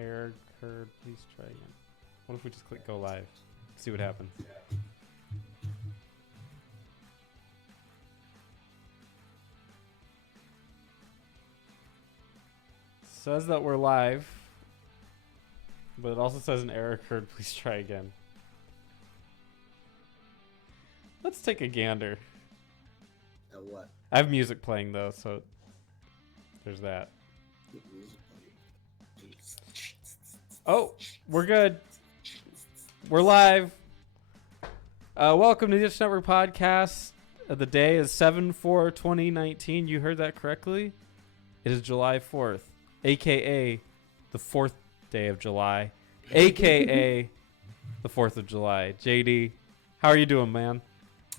error occurred. Please try again. What if we just click go live? See what happens. Says that we're live, but it also says an error occurred. Please try again. Let's take a gander. What? I have music playing though, so there's that. Oh, we're good. We're live. Welcome to the Itch Network podcast. The day is 7/4/2019. You heard that correctly. It is July 4th, aka the 4th day of July, aka the 4th of July. JD, how are you doing, man?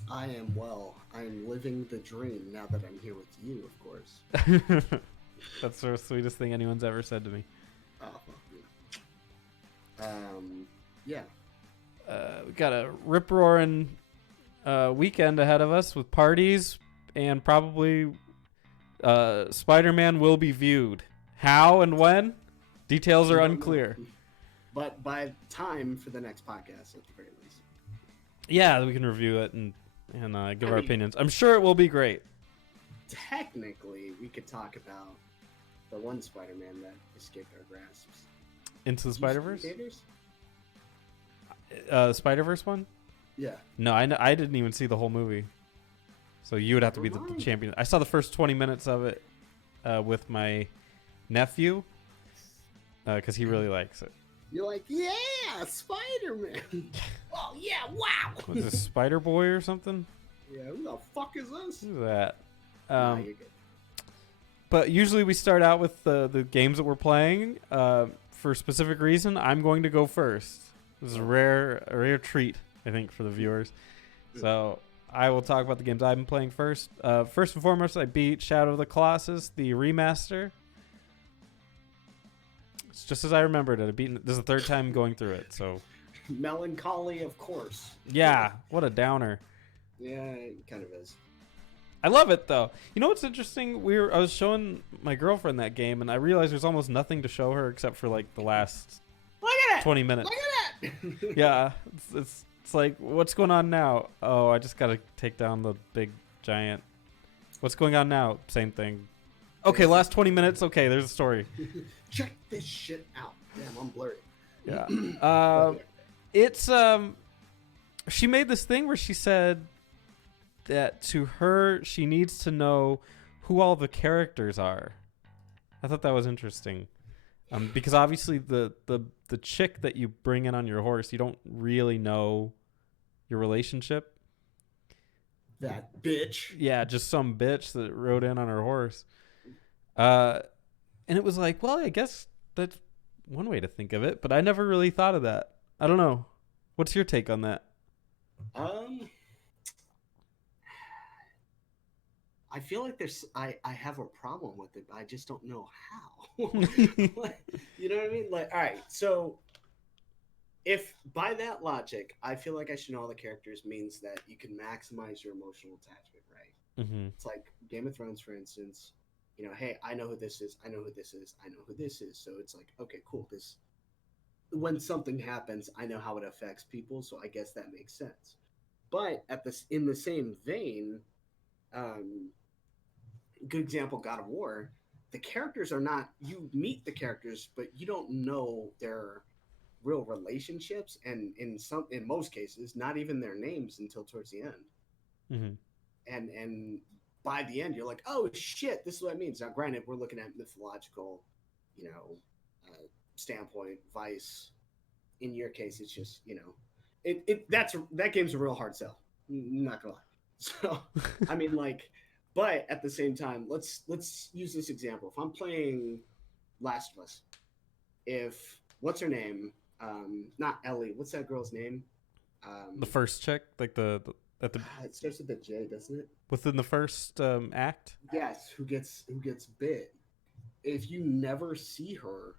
I am well. I am living the dream now that I'm here with you, of course. That's the sweetest thing anyone's ever said to me. Oh, yeah. We got a rip-roaring weekend ahead of us with parties, and probably Spider-Man will be viewed. How and when? Details are unclear. But by time for the next podcast, at the very least. Yeah, we can review it and give our opinions. I'm sure it will be great. Technically, we could talk about the one Spider-Man that escaped our grasps. Into the Spider-Verse? The Spider-Verse one? Yeah. No, I didn't even see the whole movie. So you would have to be the champion. I saw the first 20 minutes of it with my nephew because he really likes it. You're like, yeah, Spider-Man. Oh, yeah, wow. Was this Spider-Boy or something? Yeah, who the fuck is this? Who's that? Nah, you're good. But usually we start out with the games that we're playing. For a specific reason, I'm going to go first. This is a rare treat, I think, for the viewers. So I will talk about the games I've been playing first. First and foremost, I beat Shadow of the Colossus, the remaster. It's just as I remembered it. This is the third time going through it, so... Melancholy, of course. Yeah, what a downer. Yeah, it kind of is. I love it, though. You know what's interesting? I was showing my girlfriend that game, and I realized there's almost nothing to show her except for, like, the last 20 minutes. Look at that! Yeah, it's like, what's going on now? Oh, I just gotta take down the big giant. What's going on now? Same thing. Okay, last 20 minutes. Okay, there's a story. Check this shit out. Damn, I'm blurry. Yeah. It's she made this thing where she said that to her she needs to know who all the characters are. I thought that was interesting. Because obviously the chick that you bring in on your horse, you don't really know your relationship. That bitch. Yeah, just some bitch that rode in on her horse. And it was like, well, I guess that's one way to think of it, but I never really thought of that. I don't know. What's your take on that? I feel like I have a problem with it, but I just don't know how. You know what I mean? Like, all right, so if by that logic, I feel like I should know all the characters means that you can maximize your emotional attachment, right? Mm-hmm. It's like Game of Thrones, for instance. You know, hey, I know who this is. I know who this is. I know who this is. So it's like, okay, cool. When something happens, I know how it affects people. So I guess that makes sense. But in the same vein, good example, God of War. The characters are not. You meet the characters, but you don't know their real relationships, and in most cases, not even their names until towards the end. Mm-hmm. And by the end, you're like, oh shit, this is what it means. Now, granted, we're looking at mythological, standpoint. Vice, in your case, it's just, that game's a real hard sell. Not gonna lie. So, I mean, like, but at the same time, let's use this example. If I'm playing Last of Us, what's her name? Not Ellie. What's that girl's name? The first chick, like it starts with a J, doesn't it? Within the first act. Yes, who gets bit. If you never see her,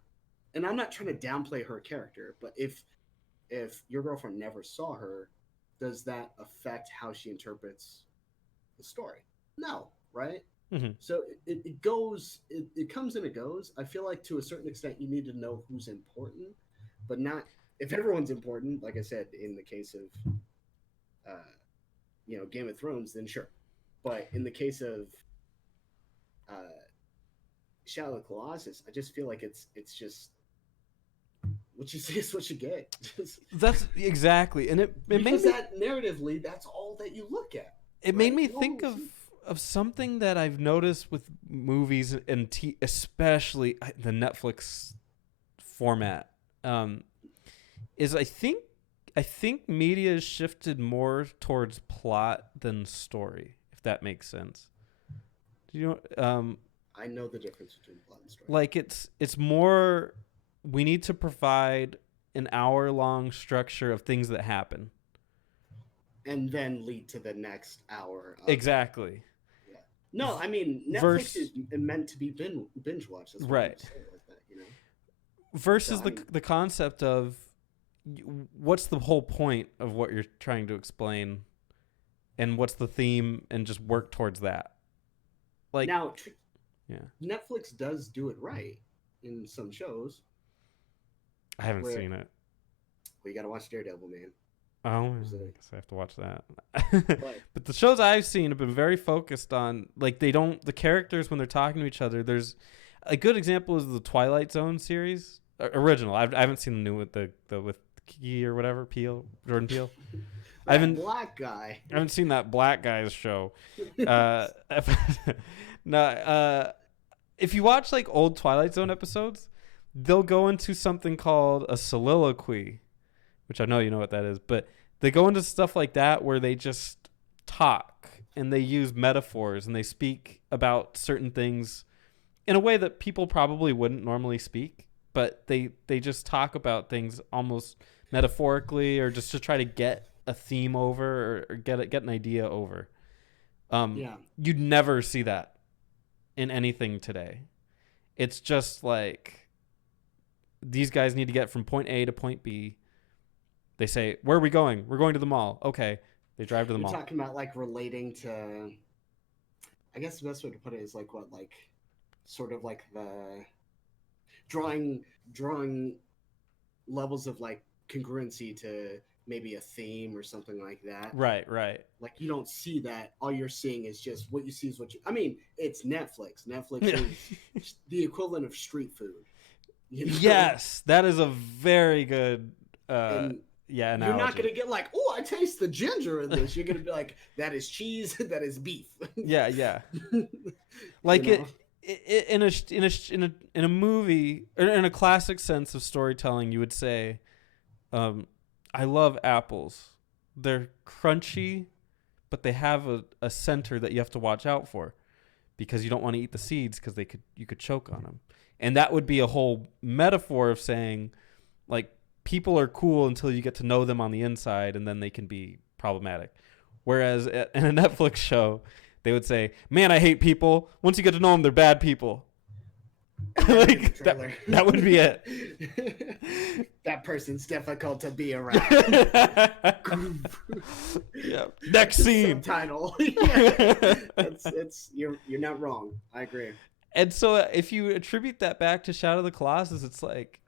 and I'm not trying to downplay her character, but if your girlfriend never saw her, does that affect how she interprets the story? No, right? Mhm. So it goes, it comes and it goes. I feel like to a certain extent you need to know who's important, but not if everyone's important. Like I said, in the case of Game of Thrones, then sure. But in the case of uh, Shadow of the Colossus, I just feel like it's just what you see is what you get. Just That's exactly, and it made because me that narratively, that's all that you look at, it made right? me You only think of see. something that I've noticed with movies and especially the Netflix format. Um, is I think media has shifted more towards plot than story, if that makes sense. Do you know? I know the difference between plot and story, Like it's more we need to provide an hour long structure of things that happen. and then lead to the next hour of Exactly. yeah. No, I mean Netflix Verse is meant to be binge watch. That's why I right. say it like that, you know. So Versus I mean, the concept of what's the whole point of what you're trying to explain and what's the theme and just work towards that. Like now yeah. Netflix does do it right in some shows I haven't where seen it. well, you got to watch Daredevil, man. Oh, There's I a, guess I have to watch that. but But the shows I've seen have been very focused on like they don't the characters when they're talking to each other. There's a good example is the Twilight Zone series original. I haven't seen the new with the with Key or whatever Jordan Peele. I that haven't black guy. I haven't seen that black guy's show. Uh, no, if you watch like old Twilight Zone episodes, they'll go into something called a soliloquy, which I know you know what that is, but they go into stuff like that where they just talk and they use metaphors and they speak about certain things in a way that people probably wouldn't normally speak, but they just talk about things almost metaphorically or just to try to get a theme over or get an idea over. Yeah. You'd never see that in anything today. It's just like these guys need to get from point A to point B. They say, "Where are we going? We're going to the mall." Okay, they drive to the You're mall. talking about like relating to I guess the best way to put it is like what like sort of like the drawing levels of like congruency to maybe a theme or something like that. Right, right. Like you don't see that. All you're seeing is just what you see is what you. I mean, it's Netflix. Netflix Yeah. is the equivalent of street food. You know, Yes, that is a very good and yeah you're not analogy. gonna get like, oh, I taste the ginger in this. You're gonna be like, that is cheese. That is beef. Yeah, yeah. you Like know. it in a movie or in a classic sense of storytelling, you would say, "I love apples. They're crunchy, but they have a center that you have to watch out for because you don't want to eat the seeds because you could choke on them." And that would be a whole metaphor of saying, like, people are cool until you get to know them on the inside, and then they can be problematic. Whereas in a Netflix show, they would say, "Man, I hate people. Once you get to know them, they're bad people." Like that would be it. That person's difficult to be around. Yeah. Next scene. Subtitle. Yeah. It's you're not wrong. I agree. And so if you attribute that back to Shadow of the Colossus, it's like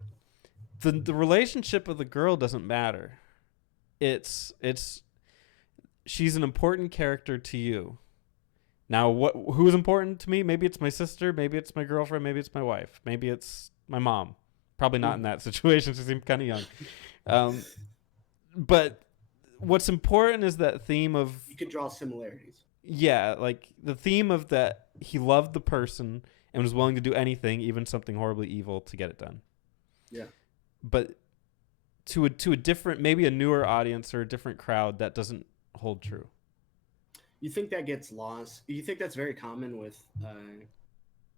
the relationship of the girl doesn't matter. It's she's an important character to you. Now, who's important to me? Maybe it's my sister. Maybe it's my girlfriend. Maybe it's my wife. Maybe it's my mom. Probably not in that situation. She seems kind of young. But what's important is that theme of You could draw similarities. yeah, like the theme of that he loved the person and was willing to do anything, even something horribly evil, to get it done. Yeah. But to a different, maybe a newer audience or a different crowd, that doesn't hold true. You think that gets lost? You think that's very common with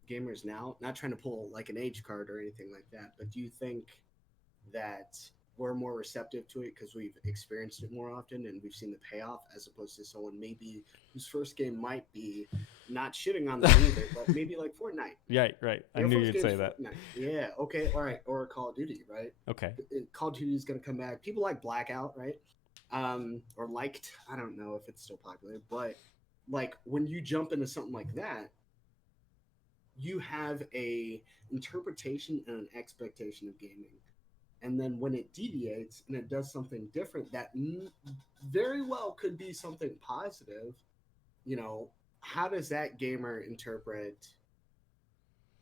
gamers now? Not trying to pull like an age card or anything like that, but do you think that we're more receptive to it because we've experienced it more often and we've seen the payoff as opposed to someone maybe whose first game might be not shitting on them either, but maybe like Fortnite. Right. I Their knew first you'd say game's that. Fortnite. Yeah, okay, all right. Or Call of Duty, right? Okay. Call of Duty is going to come back. People like Blackout, right? Or liked. I don't know if it's still popular, but like when you jump into something like that, you have a interpretation and an expectation of gaming, and then when it deviates and it does something different that very well could be something positive, you know, how does that gamer interpret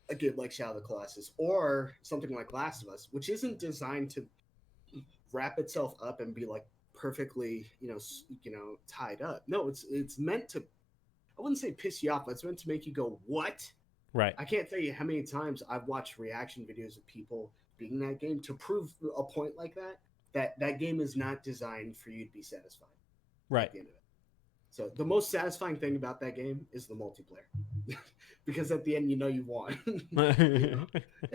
a game like Shadow of the Colossus or something like Last of Us, which isn't designed to wrap itself up and be like perfectly, tied up. No, it's meant to. I wouldn't say piss you off, but it's meant to make you go, "What?" Right. I can't tell you how many times I've watched reaction videos of people beating that game to prove a point like that. That game is not designed for you to be satisfied Right. at the end of it. So the most satisfying thing about that game is the multiplayer, because at the end you won.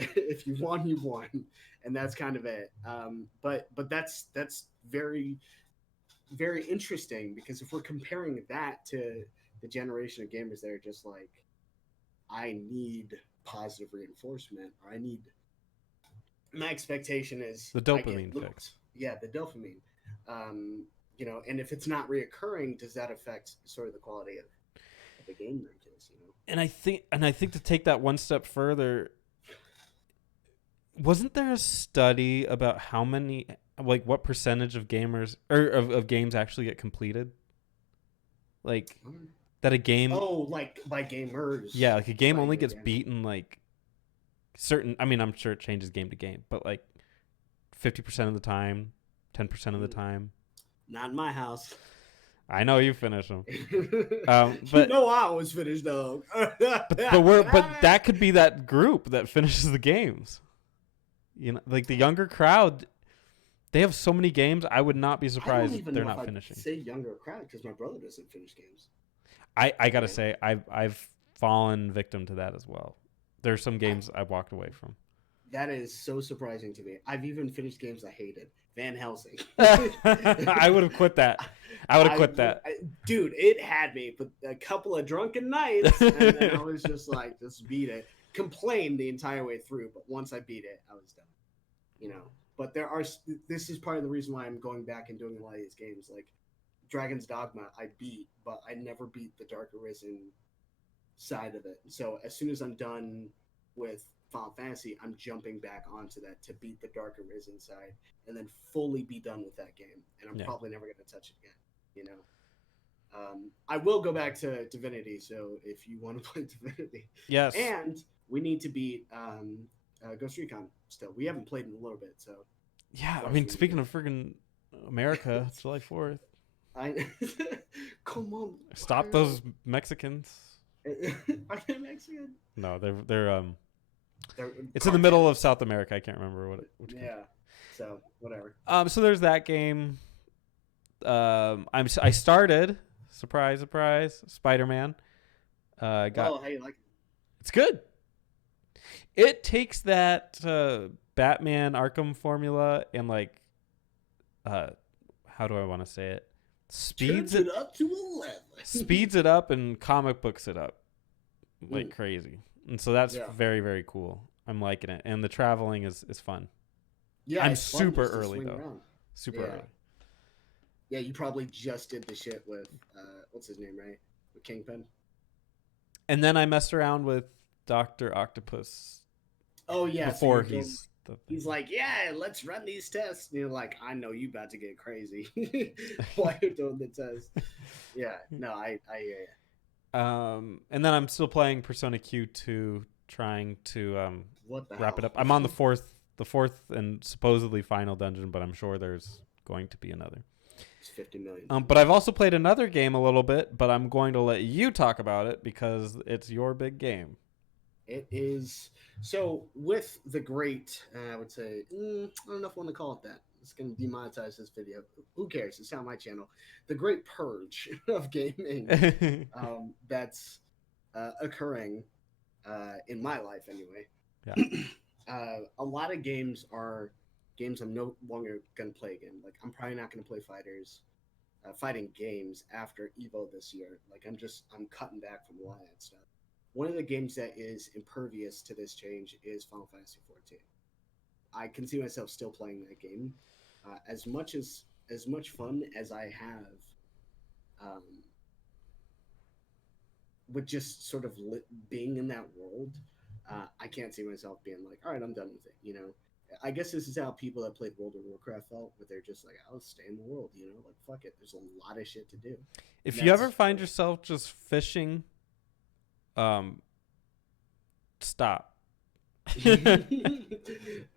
If you won, you won, and that's kind of it. But that's very very interesting, because if we're comparing that to the generation of gamers that are just like, I need positive reinforcement, or I need, my expectation is The I get dopamine looped. fix. Yeah, the dopamine. And if it's not reoccurring, does that affect sort of the quality of the game there is, And I think to take that one step further, wasn't there a study about how many, like, what percentage of gamers or of games actually get completed? Like, that a game, Oh, like by gamers. yeah, like a game By only your gets game. beaten like certain. I mean, I'm sure it changes game to game, but like 50% of the time, 10% of the time. Not in my house. I know you finish them, You know I always finish though. but that could be that group that finishes the games. You know, like the younger crowd, they have so many games. I would not be I don't surprised if even they're know if not I'd finishing. say younger crowd, because my brother doesn't finish games. I gotta Yeah. say, I've fallen victim to that as well. There's some games I've walked away from. That is so surprising to me. I've even finished games I hated. Van Helsing. I would have quit that. I would have quit that. Dude, it had me, but a couple of drunken nights, and then I was just like, just beat it. Complained the entire way through, but once I beat it, I was done. But this is part of the reason why I'm going back and doing a lot of these games. Like Dragon's Dogma, I beat, but I never beat the Dark Arisen side of it. So as soon as I'm done with Final Fantasy, I'm jumping back onto that to beat the Dark Arisen side and then fully be done with that game. And I'm probably never going to touch it again. I will go back to Divinity. So if you want to play Divinity, yes, and we need to beat Ghost Recon still. We haven't played in a little bit, so yeah. I mean, speaking of friggin' America, it's July 4th. Come on, Stop those Mexicans. Are they Mexican? No, they're it's in cartels. the middle of South America. I can't remember which country. Yeah. So whatever. So there's that game. I started, surprise, Spider-Man. How you like it? It's good. It takes that Batman Arkham formula and like, how do I want to say it? Speeds it up to 11. Speeds it up and comic books it up like crazy. And so that's very, very cool. I'm liking it. And the traveling is fun. Yeah, I'm super early though. Around. Super early. Yeah, you probably just did the shit with what's his name, right? With Kingpin. And then I messed around with Dr. Octopus. Oh yeah. Before he's like, yeah, let's run these tests. And you're like, I know you about to get crazy while you're doing the test. Yeah. No, I and then I'm still playing Persona Q2, trying to wrap it up. I'm on the fourth and supposedly final dungeon, but I'm sure there's going to be another. It's 50 million. But I've also played another game a little bit, but I'm going to let you talk about it because it's your big game. It is. So with the great, I would say, I don't know if I want to call it that. It's going to demonetize this video. Who cares? It's on my channel. The great purge of gaming that's occurring in my life anyway. Yeah. A lot of games are games I'm no longer going to play again. Like I'm probably not going to play fighting games after Evo this year. Like I'm cutting back from a lot of that stuff. One of the games that is impervious to this change is Final Fantasy 14. I can see myself still playing that game. As much fun as I have with just sort of being in that world, I can't see myself being like, all right, I'm done with it. You know, I guess this is how people that played World of Warcraft felt, where they're just like, I'll stay in the world. You know, like fuck it. There's a lot of shit to do. And If you ever that's find yourself just fishing, um, stop.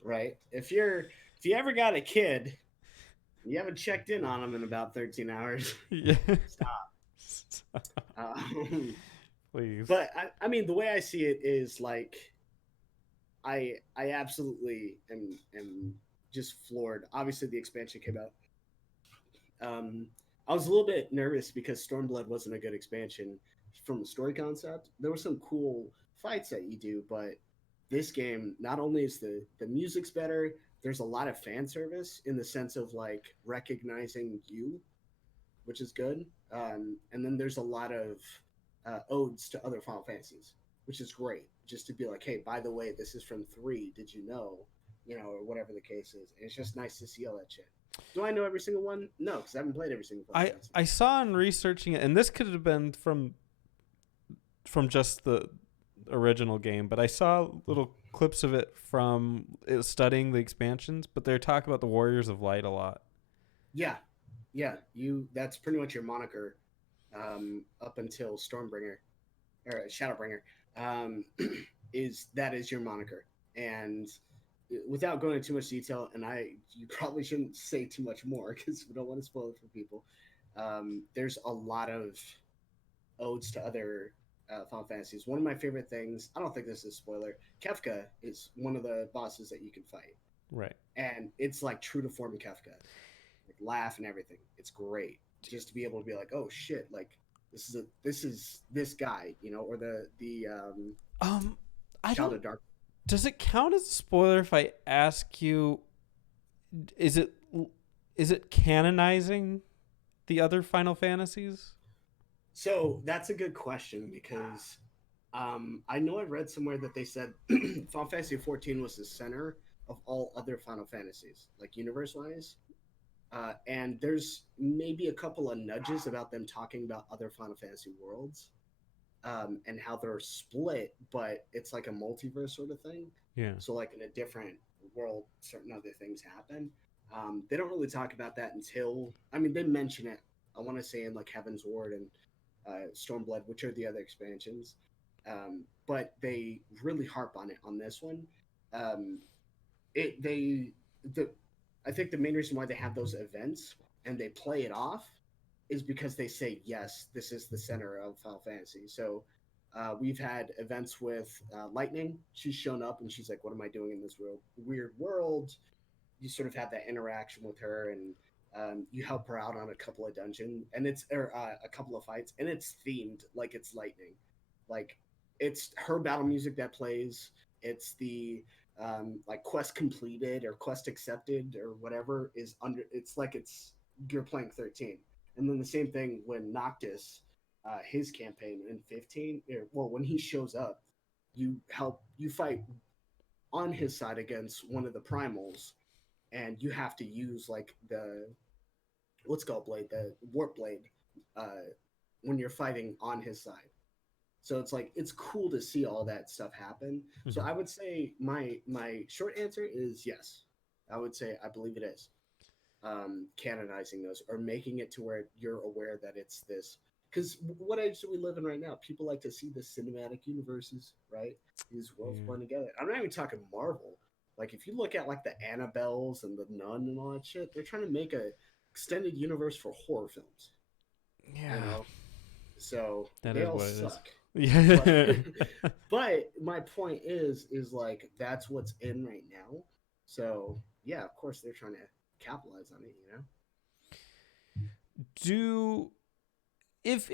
right. If you ever got a kid, you haven't checked in on them in about 13 hours. Yeah. Stop. Um, Please. but I mean, the way I see it is like I absolutely am just floored. Obviously, the expansion came out. I was a little bit nervous because Stormblood wasn't a good expansion from a story concept. There were some cool fights that you do, but this game not only is the music's better, there's a lot of fan service in the sense of like recognizing you, which is good. And then there's a lot of odes to other Final Fantasies, which is great. Just to be like, hey, by the way, this is from three. Did you know? You know, or whatever the case is. And it's just nice to see all that shit. Do I know every single one? No, because I haven't played every single Final Fantasy. I saw in researching it, and this could have been from just the original game, but I saw little clips of it from studying the expansions. But they're talking about the Warriors of Light a lot. Yeah, yeah. That's pretty much your moniker up until Stormbringer or Shadowbringer. Um, is your moniker, and without going into too much detail, and you probably shouldn't say too much more because we don't want to spoil it for people. There's a lot of odes to other Final Fantasies. One of my favorite things, I don't think this is a spoiler, Kefka is one of the bosses that you can fight. Right. And it's like true to form Kefka. Like laugh and everything. It's great. Just to be able to be like, oh shit, like this is this guy, you know, or the I Child don't. of Dark. Does it count as a spoiler if I ask you? Is it is it canonizing the other Final Fantasies? So that's a good question because I know I read somewhere that they said Final Fantasy 14 was the center of all other Final Fantasies, like universe wise. And there's maybe a couple of nudges about them talking about other Final Fantasy worlds and how they're split, but it's like a multiverse sort of thing. Yeah. So, like in a different world, certain other things happen. They don't really talk about that until, I mean, they mention it. I want to say in like Heaven's Ward and Stormblood, which are the other expansions, but they really harp on it on this one. Um, it they the I think the main reason why they have those events and they play it off is because they say yes, this is the center of Final Fantasy. So we've had events with Lightning. She's shown up and she's like, "What am I doing in this weird world?" You sort of have that interaction with her, and you help her out on a couple of dungeons, and a couple of fights, and it's themed like it's Lightning, like it's her battle music that plays. It's the like quest completed or quest accepted or whatever is under. It's like you're playing 13, and then the same thing when Noctis, his campaign in 15. Well, when he shows up, you fight on his side against one of the primals, and you have to use like the what's called blade, the warp blade, uh, when you're fighting on his side. So it's like it's cool to see all that stuff happen. Mm-hmm. So I would say my short answer is yes. I would say I believe it is canonizing those or making it to where you're aware that it's this. Because what age do we live in right now? People like to see the cinematic universes, right? These worlds blend together. I'm not even talking Marvel. Like if you look at like the Annabelles and the Nun and all that shit, they're trying to make a extended universe for horror films. Yeah. You know? So that they is all what it suck. Is. Yeah. But my point is like that's what's in right now. So yeah, of course they're trying to capitalize on it, you know? If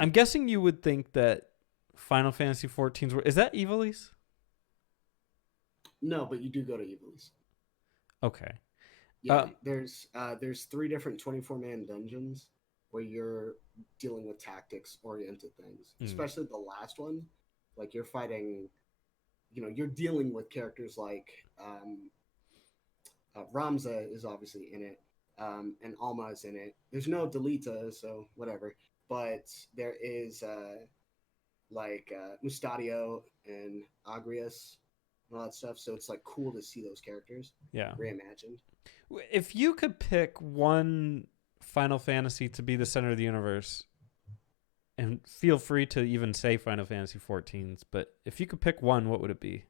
I'm guessing you would think that Final Fantasy 14's is that Ivalice? No, but you do go to Ivalice. Okay. Yeah, there's 3 different 24-man dungeons where you're dealing with tactics oriented things. Especially the last one, like you're fighting, you know, you're dealing with characters like Ramza is obviously in it, and Alma is in it. There's no Delita, so whatever. but there is like Mustadio and Agrias and all that stuff. So it's like cool to see those characters Yeah. reimagined. If you could pick one Final Fantasy to be the center of the universe, and feel free to even say Final Fantasy 14s, but if you could pick one, what would it be?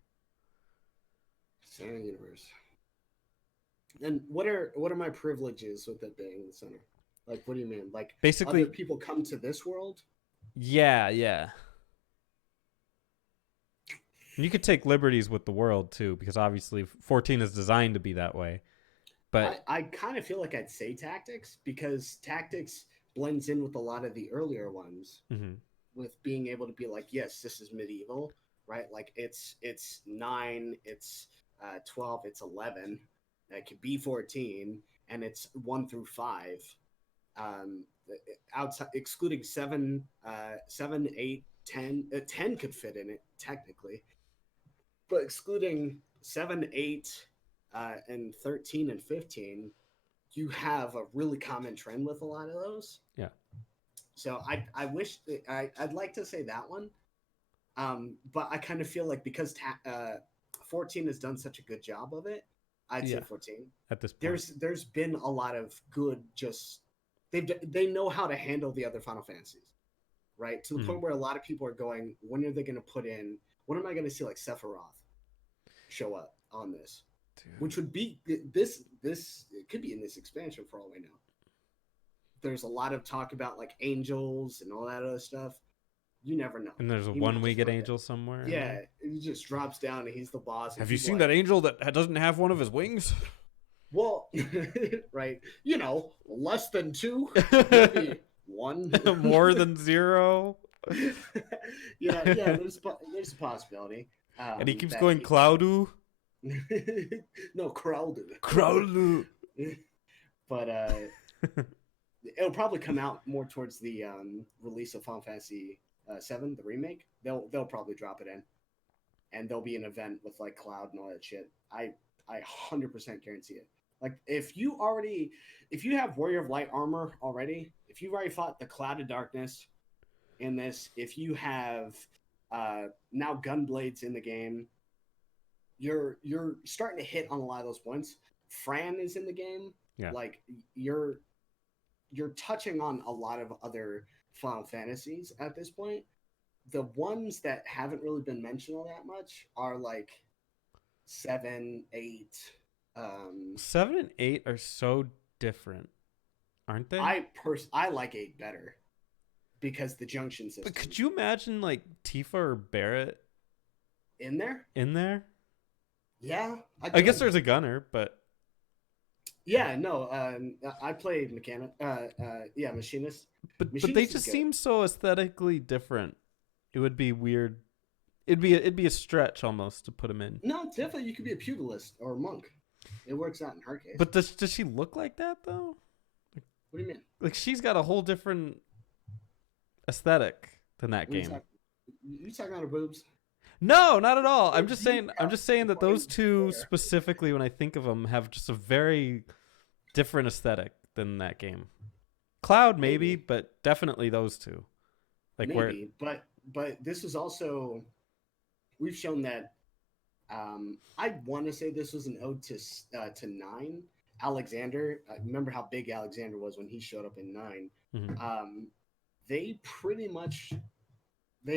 Center of the universe. And what are my privileges with it being the center? Like, what do you mean? Like, Basically, other people come to this world? yeah. And you could take liberties with the world too, because obviously 14 is designed to be that way. But I kind of feel like I'd say tactics because tactics blends in with a lot of the earlier ones with being able to be like, yes, this is medieval, right? Like it's 9, it's 12, it's 11, it could be 14, and it's 1 through 5. Um, outside excluding 7, 7, 8, 10, 10 could fit in it technically, but excluding 7, 8, and 13 and 15, you have a really common trend with a lot of those. Yeah. So I wish I'd like to say that one, but I kind of feel like because 14 has done such a good job of it, I'd say 14. At this point, there's been a lot of good. Just they know how to handle the other Final Fantasies, right? To the point where a lot of people are going, when are they going to put in? When am I going to see like Sephiroth show up on this? Dude. Which would be this it could be in this expansion for all we know. There's a lot of talk about like angels and all that other stuff. You never know. And there's a one-winged angel somewhere. Yeah, he just drops down and he's the boss. Have you seen that angel that doesn't have one of his wings? Well, right. You know, less than 2, maybe 1, more than 0. yeah. There's a possibility. And he keeps going Cloudu. No, Crowdu. But it'll probably come out more towards the release of Final Fantasy 7, the remake. They'll probably drop it in, and there'll be an event with like Cloud and all that shit. I 100% guarantee it. Like if you have Warrior of Light armor already, if you've already fought the Cloud of Darkness in this, if you have now Gunblades in the game, you're starting to hit on a lot of those points. Fran is in the game. Yeah. Like you're touching on a lot of other Final Fantasies at this point. The ones that haven't really been mentioned all that much are like 7, 8. 7 and 8 are so different, aren't they? I like 8 better because the junction system. But could you imagine like Tifa or Barrett in there? Yeah, I guess there's a gunner, but yeah, no. I played machinist. But they just seem so aesthetically different. It would be weird. It'd be a stretch almost to put him in. No, Tifa, you could be a pugilist or a monk. It works out in her case. But does she look like that though? What do you mean? Like she's got a whole different aesthetic than that game. You talking about her boobs? No, not at all. I'm just saying that those two specifically, when I think of them, have just a very different aesthetic than that game. Cloud maybe. But definitely those two. Like maybe, but this is also, we've shown that. I want to say this was an ode to 9. Alexander, remember how big Alexander was when he showed up in 9. Mm-hmm. They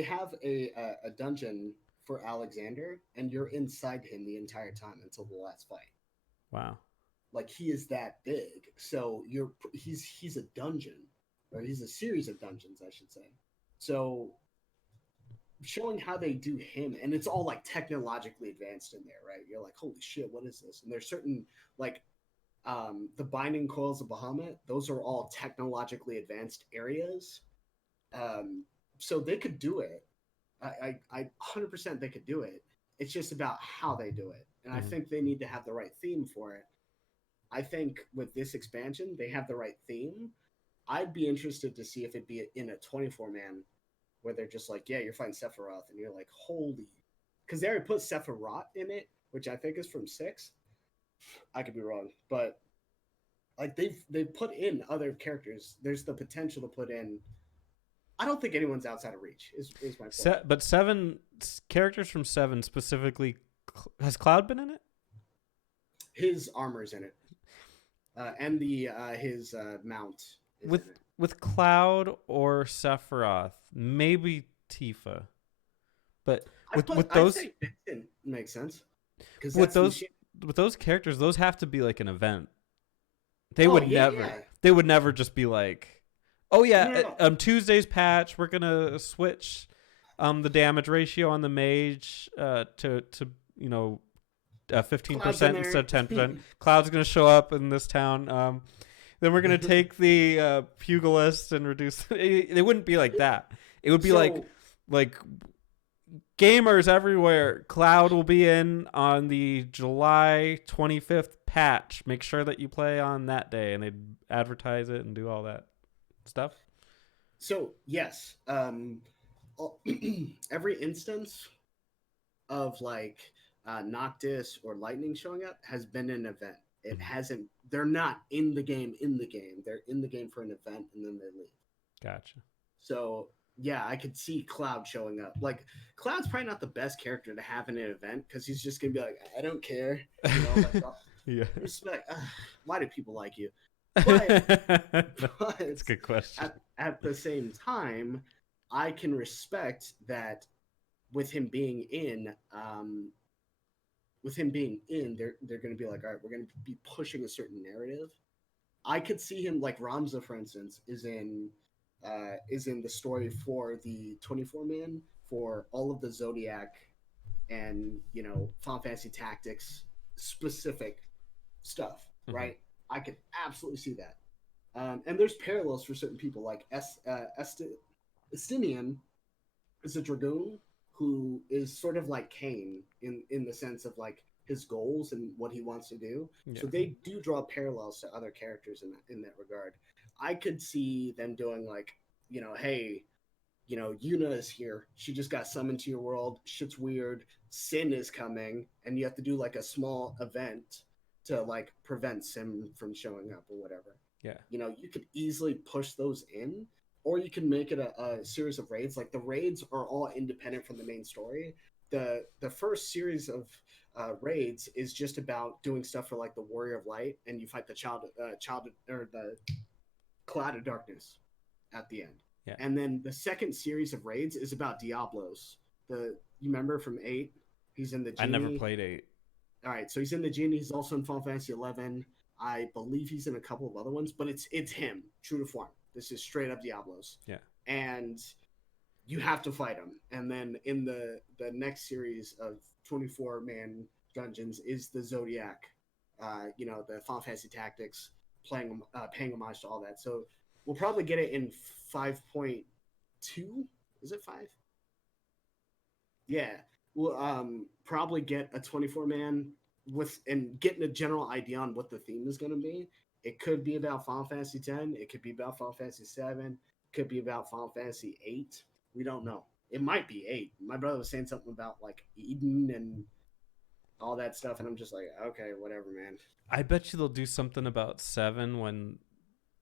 have a dungeon for Alexander, and you're inside him the entire time until the last fight. Wow. Like he is that big. So he's a dungeon, or he's a series of dungeons, I should say. So showing how they do him, and it's all like technologically advanced in there, right? You're like, holy shit, what is this? And there's certain like the binding coils of Bahamut, those are all technologically advanced areas. So they could do it. I 100% they could do it. It's just about how they do it. And I think they need to have the right theme for it. I think with this expansion, they have the right theme. I'd be interested to see if it'd be in a 24-man where they're just like, yeah, you're fighting Sephiroth. And you're like, holy. Because they already put Sephiroth in it, which I think is from 6. I could be wrong. But like they've put in other characters. There's the potential to put in I don't think anyone's outside of reach. Is my point. But characters from 7 specifically, has Cloud been in it? His armor's in it, and the his mount is With in it. with Cloud or Sephiroth, maybe Tifa, but with I'd those say Vincent makes sense because with that's the those machine. with those characters, those have to be like an event. They Oh would yeah, never. yeah. They would never just be like, "Oh No, no, yeah, no. Tuesday's patch, we're gonna switch the damage ratio on the mage to 15% Cloud's in instead of there. 10%. Cloud's gonna show up in this town. Then we're gonna take the pugilist and reduce. It wouldn't be like that. It would be So, like gamers everywhere. Cloud will be in on the July 25th patch. Make sure that you play on that day, and they'd advertise it and do all that stuff. so yes, every instance of like Noctis or Lightning showing up has been an event. It hasn't. They're not in the game. In the game, they're in the game for an event and then they leave. Gotcha. So yeah, I could see Cloud showing up. Like Cloud's probably not the best character to have in an event because he's just gonna be like, I don't care. Like, Yeah. respect. Why do people like you? But That's a good question. At the same time, I can respect that with him being in, they're going to be like, all right, we're going to be pushing a certain narrative. I could see him like Ramza, for instance, is in the story for the 24 man for all of the Zodiac and Final Fantasy Tactics specific stuff, right? I could absolutely see that. And there's parallels for certain people, like Estinian is a dragoon who is sort of like Kane in the sense of like his goals and what he wants to do. Yeah. So they do draw parallels to other characters in that regard. I could see them doing like, hey, Yuna is here. She just got summoned to your world. Shit's weird. Sin is coming, and you have to do like a small event to like prevent Sin from showing up or whatever. Yeah. You could easily push those in, or you can make it a series of raids. Like the raids are all independent from the main story. The first series of raids is just about doing stuff for like the Warrior of Light, and you fight the child or the Cloud of Darkness at the end. Yeah. And then the second series of raids is about Diablos. You remember from 8? He's in the Genie. I never played 8. All right, so he's in the Genie. He's also in Final Fantasy 11. I believe he's in a couple of other ones, but it's him, true to form. This is straight up Diablos. Yeah. And you have to fight him. And then in the next series of 24-man dungeons is the Zodiac, the Final Fantasy Tactics, paying homage to all that. So we'll probably get it in 5.2. Is it 5? Yeah. We'll probably get a 24-man and getting a general idea on what the theme is going to be. It could be about Final Fantasy X. It could be about Final Fantasy 7. It could be about Final Fantasy 8. We don't know. It might be 8. My brother was saying something about like Eden and all that stuff, and I'm just like, okay, whatever, man. I bet you they'll do something about 7 when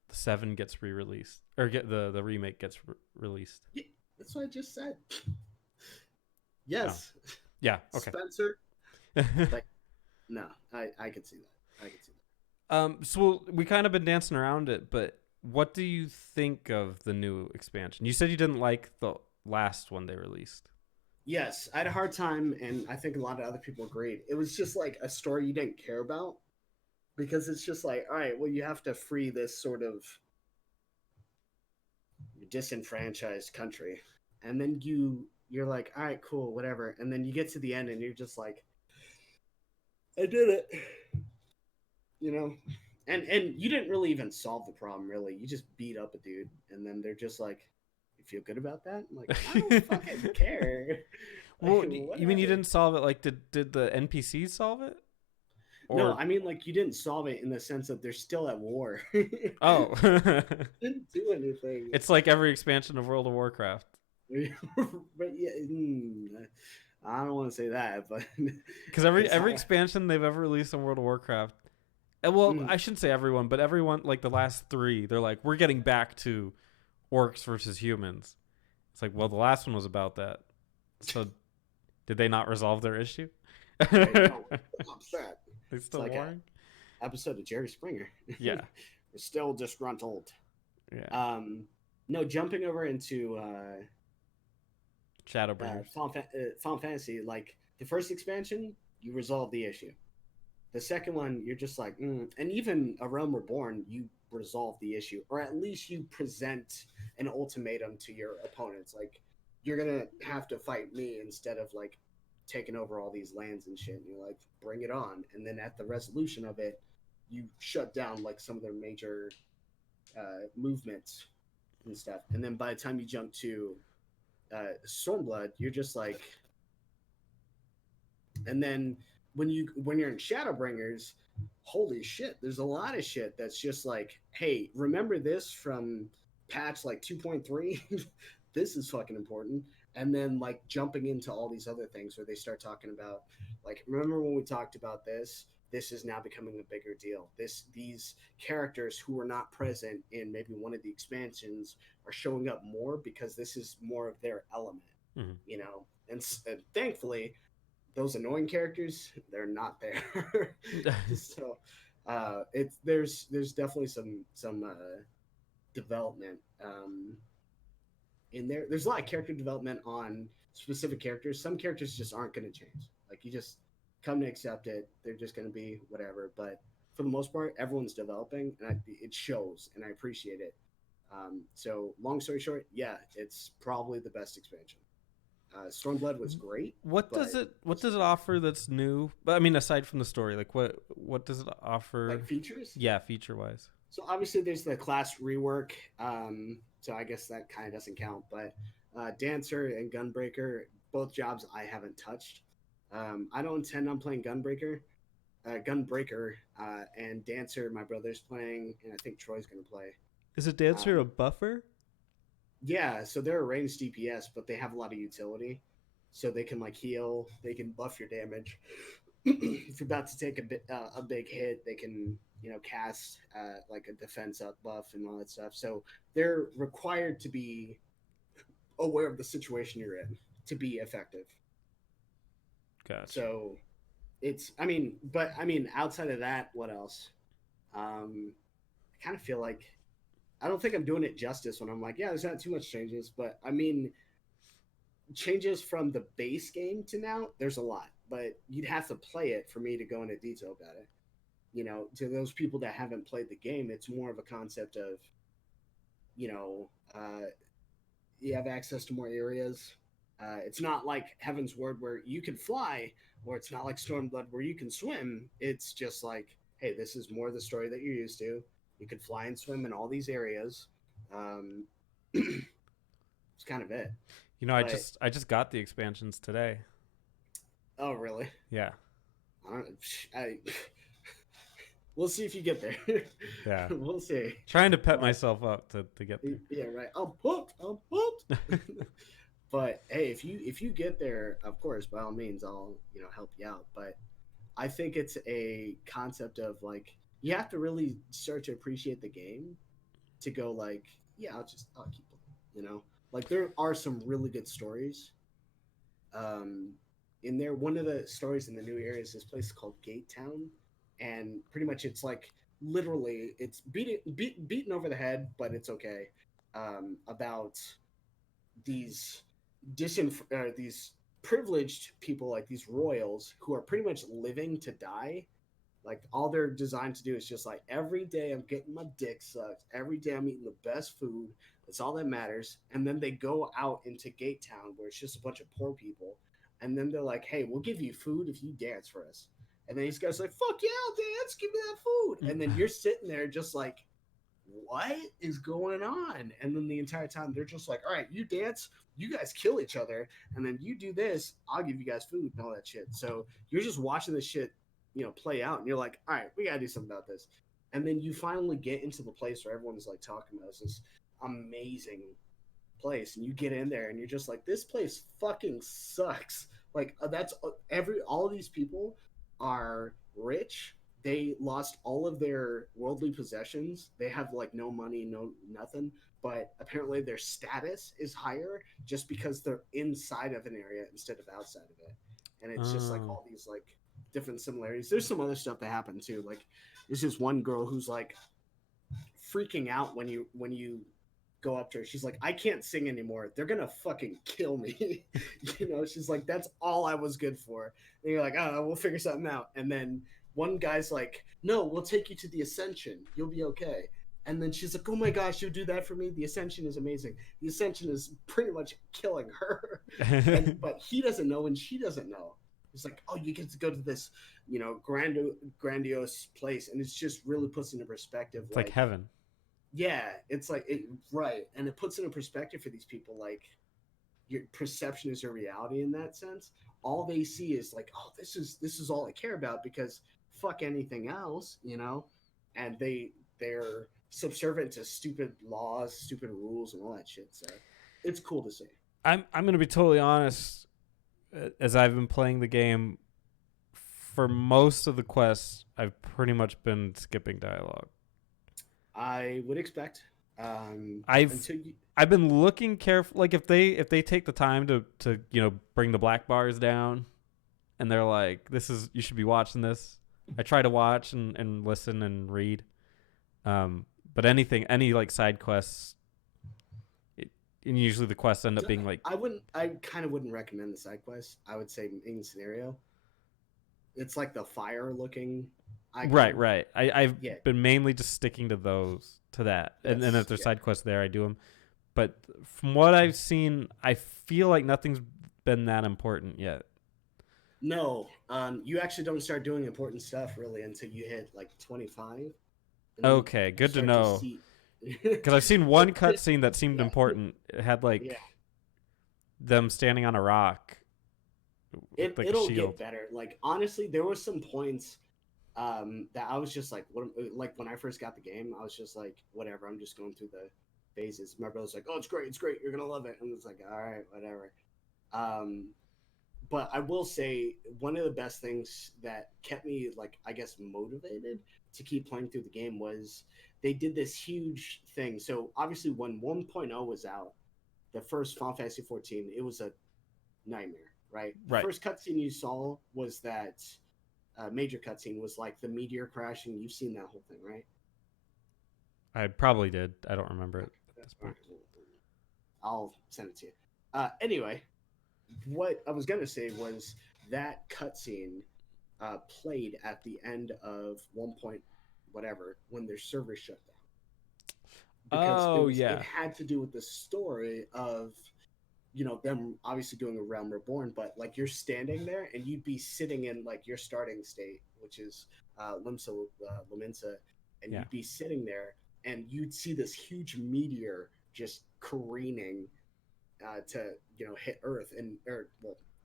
the 7 gets re-released or get the remake gets released. Yeah, that's what I just said. Yes. Oh. Yeah. Okay. Spencer. Like, no, I could see that. I could see that. So we kind of been dancing around it, but what do you think of the new expansion? You said you didn't like the last one they released. Yes, I had a hard time, and I think a lot of other people agreed. It was just like a story you didn't care about, because it's just like, all right, well, you have to free this sort of disenfranchised country, and then you're like, all right, cool, whatever, and then you get to the end, and you're just like, I did it, and you didn't really even solve the problem, really. You just beat up a dude, and then they're just like, you feel good about that? I'm like, I don't fucking care. Well, you mean you didn't solve it? Like, did the NPCs solve it? Or... No, I mean, like, you didn't solve it in the sense that they're still at war. Oh. Didn't do anything. It's like every expansion of World of Warcraft. But yeah, I don't want to say that, but because every expansion they've ever released in World of Warcraft, well, I shouldn't say everyone, but everyone, like the last 3, they're like, we're getting back to orcs versus humans, It's like, well, the last one was about that. So did they not resolve their issue? Right? They No, stop that. It's still like a warring? episode of Jerry Springer. Yeah. We're still disgruntled. Yeah. Um, no, jumping over into Shadowbringers. Final Fantasy, like the first expansion, you resolve the issue. The second one, you're just like, and even A Realm Reborn, you resolve the issue, or at least you present an ultimatum to your opponents. Like, you're gonna have to fight me instead of like taking over all these lands and shit. And you're like, bring it on. And then at the resolution of it, you shut down like some of their major movements and stuff. And then by the time you jump to Stormblood, you're just like, and then when you're in Shadowbringers, holy shit, there's a lot of shit that's just like, hey, remember this from patch like 2.3? This is fucking important. And then like jumping into all these other things where they start talking about like, remember when we talked about this? This is now becoming a bigger deal. These characters who were not present in maybe one of the expansions are showing up more because this is more of their element, Mm-hmm. you know. And thankfully, those annoying characters, they're not there. So it's there's definitely some development in there. There's a lot of character development on specific characters. Some characters just aren't going to change. Like you just come to accept it. They're just going to be whatever. But for the most part, everyone's developing, and it shows, and I appreciate it. So long story short, yeah, it's probably the best expansion. Stormblood was great. What but does it offer that's new? But I mean, aside from the story, like what does it offer? like features? Yeah, feature wise. So obviously there's the class rework. So I guess that kind of doesn't count. But Dancer and Gunbreaker, both jobs I haven't touched. I don't intend on playing Gunbreaker, and Dancer. My brother's playing, and I think Troy's gonna play. Is a dancer a buffer? Yeah, so they're a ranged DPS, but they have a lot of utility. So they can like heal, they can buff your damage. If you're about to take a big hit, they can cast like a defense up buff and all that stuff. So they're required to be aware of the situation you're in to be effective. Gotcha. So outside of that, what else? I kind of feel like I don't think I'm doing it justice when I'm like, yeah, there's not too much changes, but I mean, changes from the base game to now, there's a lot, but you'd have to play it for me to go into detail about it. To those people that haven't played the game, it's more of a concept of, you know, uh, you have access to more areas. It's not like Heaven's Word where you can fly, or it's not like Stormblood where you can swim. It's just like, hey, this is more the story that you're used to. You can fly and swim in all these areas. It's kind of it. I just got the expansions today. Oh, really? Yeah. We'll see if you get there. Yeah. We'll see. Trying to pep myself up to get there. Yeah, right. I'm pumped. But hey, if you get there, of course, by all means, I'll help you out. But I think it's a concept of like you have to really start to appreciate the game to go like, yeah, I'll keep playing. Like there are some really good stories. In there, one of the stories in the new area is this place called Gate Town, and pretty much it's like literally it's beaten over the head, but it's okay. About these these privileged people, like these royals, who are pretty much living to die. Like all they're designed to do is just like every day I'm getting my dick sucked. Every day I'm eating the best food. That's all that matters. And then they go out into Gate Town where it's just a bunch of poor people. And then they're like, hey, we'll give you food if you dance for us. And then these guys are like, fuck yeah, I'll dance. Give me that food. And then you're sitting there just like, what is going on? And then the entire time they're just like, all right, you dance, you guys kill each other, and then you do this, I'll give you guys food and all that shit. So you're just watching this shit play out, and you're like, all right, we gotta do something about this. And then you finally get into the place where everyone's like talking about this amazing place, and you get in there and you're just like, this place fucking sucks. Like that's all of these people are rich. They lost all of their worldly possessions. They have like no money, no nothing, but apparently their status is higher just because they're inside of an area instead of outside of it. And it's just like Oh. all these like different similarities. There's some other stuff that happened too. Like there's this one girl who's like freaking out when you go up to her. She's like, I can't sing anymore. They're gonna fucking kill me. She's like, that's all I was good for. And you're like, oh, we'll figure something out. And then one guy's like, no, we'll take you to the Ascension. You'll be okay. And then she's like, oh my gosh, you'll do that for me? The Ascension is amazing. The Ascension is pretty much killing her. But he doesn't know and she doesn't know. It's like, oh, you get to go to this, grandiose place. And it's just really puts into perspective. It's like heaven. Yeah, it's like right, and it puts into perspective for these people like your perception is your reality in that sense. All they see is like, oh, this is all I care about because fuck anything else, and they're subservient to stupid laws, stupid rules, and all that shit. So it's cool to see. I'm gonna be totally honest. As I've been playing the game, for most of the quests, I've pretty much been skipping dialogue. I would expect. I've been looking careful. Like if they take the time to bring the black bars down, and they're like, you should be watching this. I try to watch and listen and read. But any like side quests, and usually the quests end up being like. I kind of wouldn't recommend the side quest. I would say main scenario. It's like the fire looking. Right. I've been mainly just sticking to that. And if there's side quests there, I do them. But from what I've seen, I feel like nothing's been that important yet. No, you actually don't start doing important stuff really until you hit like 25. Okay, good to know. Because I've seen one cutscene that seemed important. It had them standing on a rock. It'll get better. Like honestly, there were some points that I was just like, what? Like when I first got the game, I was just like, whatever. I'm just going through the phases. My brother's like, oh, it's great, you're gonna love it. And it's like, all right, whatever. But I will say one of the best things that kept me like, I guess, motivated to keep playing through the game was they did this huge thing. So obviously when 1.0 was out, the first Final Fantasy 14, it was a nightmare, right? The first cutscene you saw was that major cutscene was like the meteor crashing. You've seen that whole thing, right? I probably did. I don't remember it at this point. I'll send it to you. Anyway, what I was gonna say was that cutscene played at the end of 1. Whatever when their server shut down. Because it had to do with the story of them obviously doing a Realm Reborn, but like you're standing there and you'd be sitting in like your starting state, which is Laminsa, and you'd be sitting there and you'd see this huge meteor just careening to hit Earth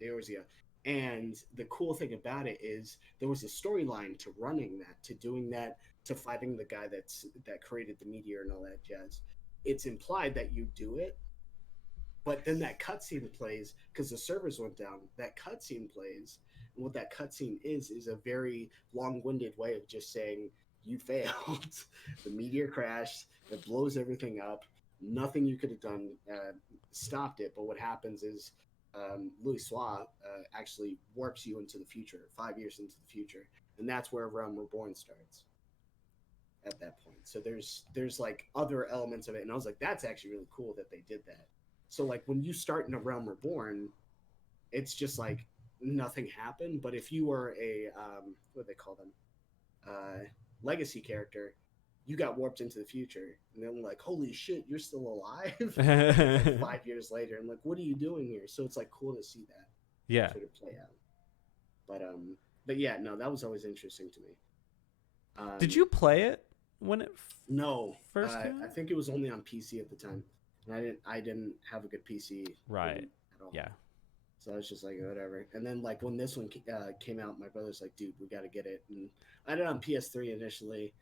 Eorzea. And the cool thing about it is there was a storyline to running that, to doing that, to fighting the guy that created the meteor and all that jazz. It's implied that you do it, but then that cutscene plays because the servers went down. That cutscene plays, and what that cutscene is a very long-winded way of just saying you failed. The meteor crashed. It blows everything up. Nothing you could have done stopped it. But what happens is Louis Soir actually warps you into the future, 5 years into the future, and that's where Realm Reborn starts. At that point, so there's like other elements of it, and I was like, that's actually really cool that they did that. So like when you start in a Realm Reborn, it's just like nothing happened. But if you were a what do they call them, legacy character, you got warped into the future, and then like, holy shit, you're still alive. Like 5 years later, and like, what are you doing here? So it's like cool to see that sort of play out. But yeah, no, that was always interesting to me. Did you play it when it first came out? I think it was only on PC at the time, and I didn't have a good PC right at all. Yeah, so I was just like, whatever. And then like when this one came out, my brother's like, dude, we got to get it. And I had it on PS3 initially,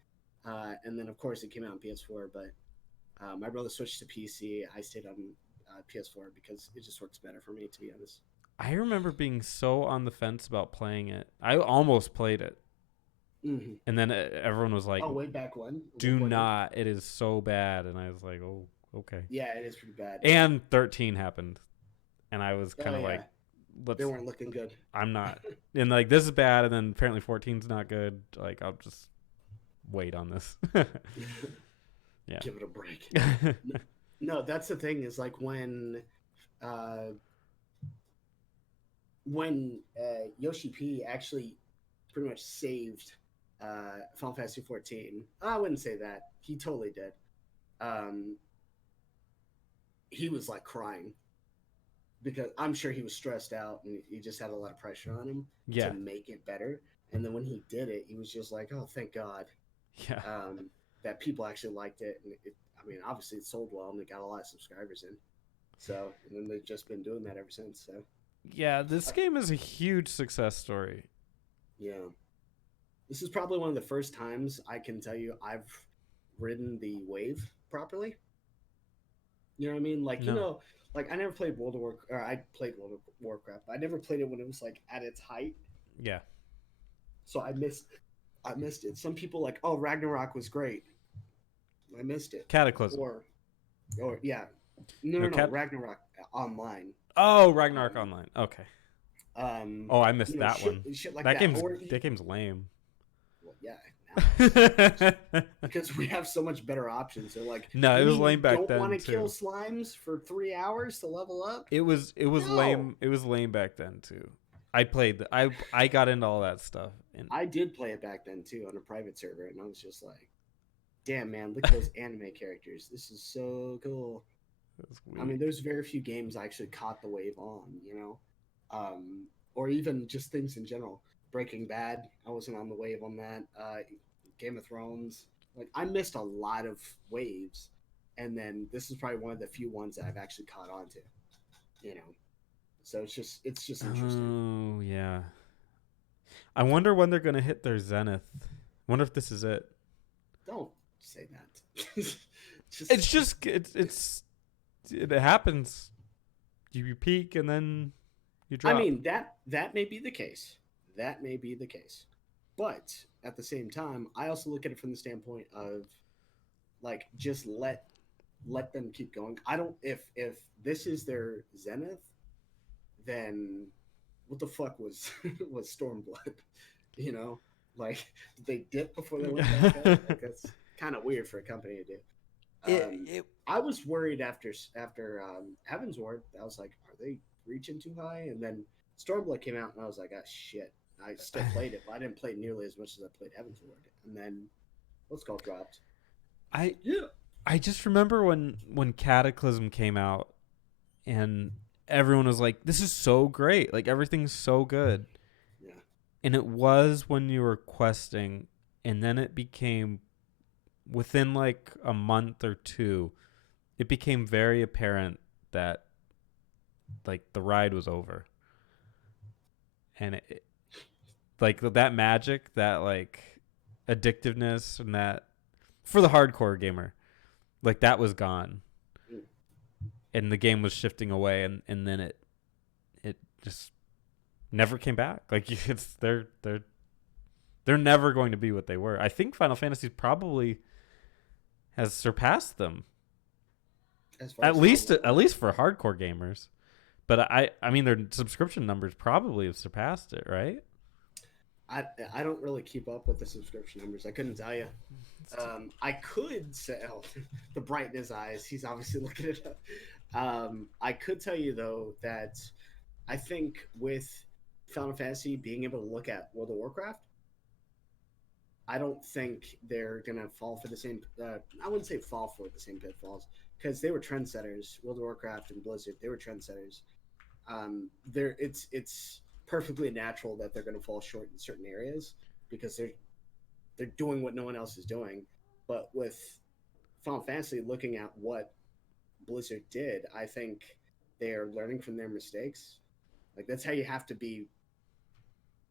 and then of course it came out on PS4, but my brother switched to PC. I stayed on PS4 because it just works better for me, to be honest. I remember being so on the fence about playing it. I almost played it. And then everyone was like, "Oh, way back when? Do not! It is so bad." And I was like, "Oh okay. Yeah, it is pretty bad. And 13 happened, and I was Oh kind of like, yeah, they let's. weren't looking good. I'm not. And like this is bad, and then apparently 14's not good. Like I'll just wait on this. Yeah. Give it a break. No, that's the thing is like uh, Yoshi P actually pretty much saved Final Fantasy 14. I wouldn't say that. He totally did. Um, he was like crying because I'm sure he was stressed out and he just had a lot of pressure on him to Yeah. make it better. And then when he did it, he was just like, "Oh, thank God Yeah. that people actually liked it." And I mean, obviously it sold well and they got a lot of subscribers in. So, and then they've just been doing that ever since. So, Yeah. This uh, game is a huge success story. yeah, this is probably one of the first times I can tell you I've ridden the wave properly. You know what I mean? Like, No. like I never played World of War, or I played World of Warcraft, but I never played it when it was like at its height. Yeah. So I missed it. Some people like, oh, Ragnarok was great. I missed it. Cataclysm. Or yeah, No, no, Ragnarok online. Oh, Ragnarok Um, Online. Okay. um, Oh, I missed that shit, one. shit like That that. game's Or that game's lame. well, yeah, now it's because we have so much better options. They're like, No, it you was mean lame you back don't want then to kill too. slimes for 3 hours to level up? It was No, lame. It was lame back then too. I played. I got into all that stuff, and I did play it back then too on a private server, and I was just like, damn man, look at those anime characters. This is so cool. it was I mean, weak. there's very few games I actually caught the wave on, or even just things in general. Breaking Bad, I wasn't on the wave on that. Game of Thrones, like I missed a lot of waves, and then this is probably one of the few ones that I've actually caught on to. You know, so it's just interesting. Oh yeah. I wonder when they're gonna hit their zenith. Wonder if this is it. Don't say that. It's just just it happens. You peak and then you I drop. mean that may be the case. That may be the case. But at the same time, I also look at it from the standpoint of like just let them keep going. I don't if this is their zenith, then what the fuck was was Stormblood? You know, like did they dip before they went back up? Like that's kind of weird for a company to do. Um, it I was worried after Heaven's Ward. I was like, are they reaching too high? And then Stormblood came out, and I was like, ah, shit. I still played it, but I didn't play it nearly as much as I played Heaven's Ward. And then what's called dropped. I Yeah, I just remember when Cataclysm came out and everyone was like, "This is so great! Like everything's so good." yeah. And it was when you were questing, and then it became within like a month or two, it became very apparent that like the ride was over, and like that magic, that like addictiveness, and that for the hardcore gamer, like that was gone, Mm. and the game was shifting away, and then it just never came back. Like it's they're never going to be what they were. I think Final Fantasy probably has surpassed them, As far as how at long, least for hardcore gamers. But I mean their subscription numbers probably have surpassed it, right? I I don't really keep up with the subscription numbers. I couldn't tell you. I could say oh, the bright in his eyes. He's obviously looking it up. I could tell you though that I think with Final Fantasy being able to look at World of Warcraft, I don't think they're gonna fall for the same. I wouldn't say fall for the same pitfalls because they were trendsetters. World of Warcraft and Blizzard, they were trendsetters. It's perfectly natural that they're going to fall short in certain areas because they're doing what no one else is doing. But with Final Fantasy, looking at what Blizzard did, I think they are learning from their mistakes. Like that's how you have to be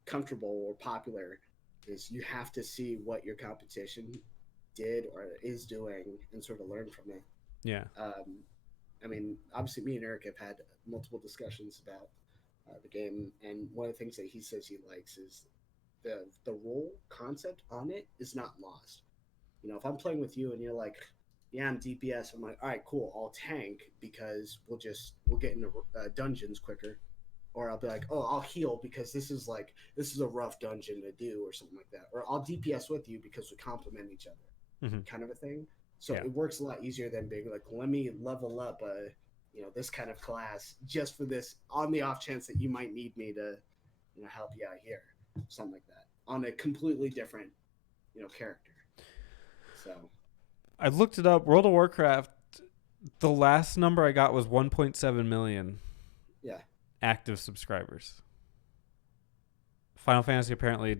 comfortable or popular is you have to see what your competition did or is doing and sort of learn from it. Yeah. I mean, obviously, me and Eric have had multiple discussions about the game, and one of the things that he says he likes is the role concept on it is not lost. You know, if I'm playing with you and you're like, yeah, I'm DPS. I'm like, all right, cool. I'll tank because we'll get into dungeons quicker. Or I'll be like, oh, I'll heal because this is a rough dungeon to do or something like that. Or I'll DPS with you because we complement each other, Hmm. kind of a thing. So Yeah. it works a lot easier than being like, let me level up this kind of class just for this on the off chance that you might need me to help you out here, something like that on a completely different character. So I looked it up. World of Warcraft. The last number I got was 1.7 million yeah, active subscribers. Final Fantasy apparently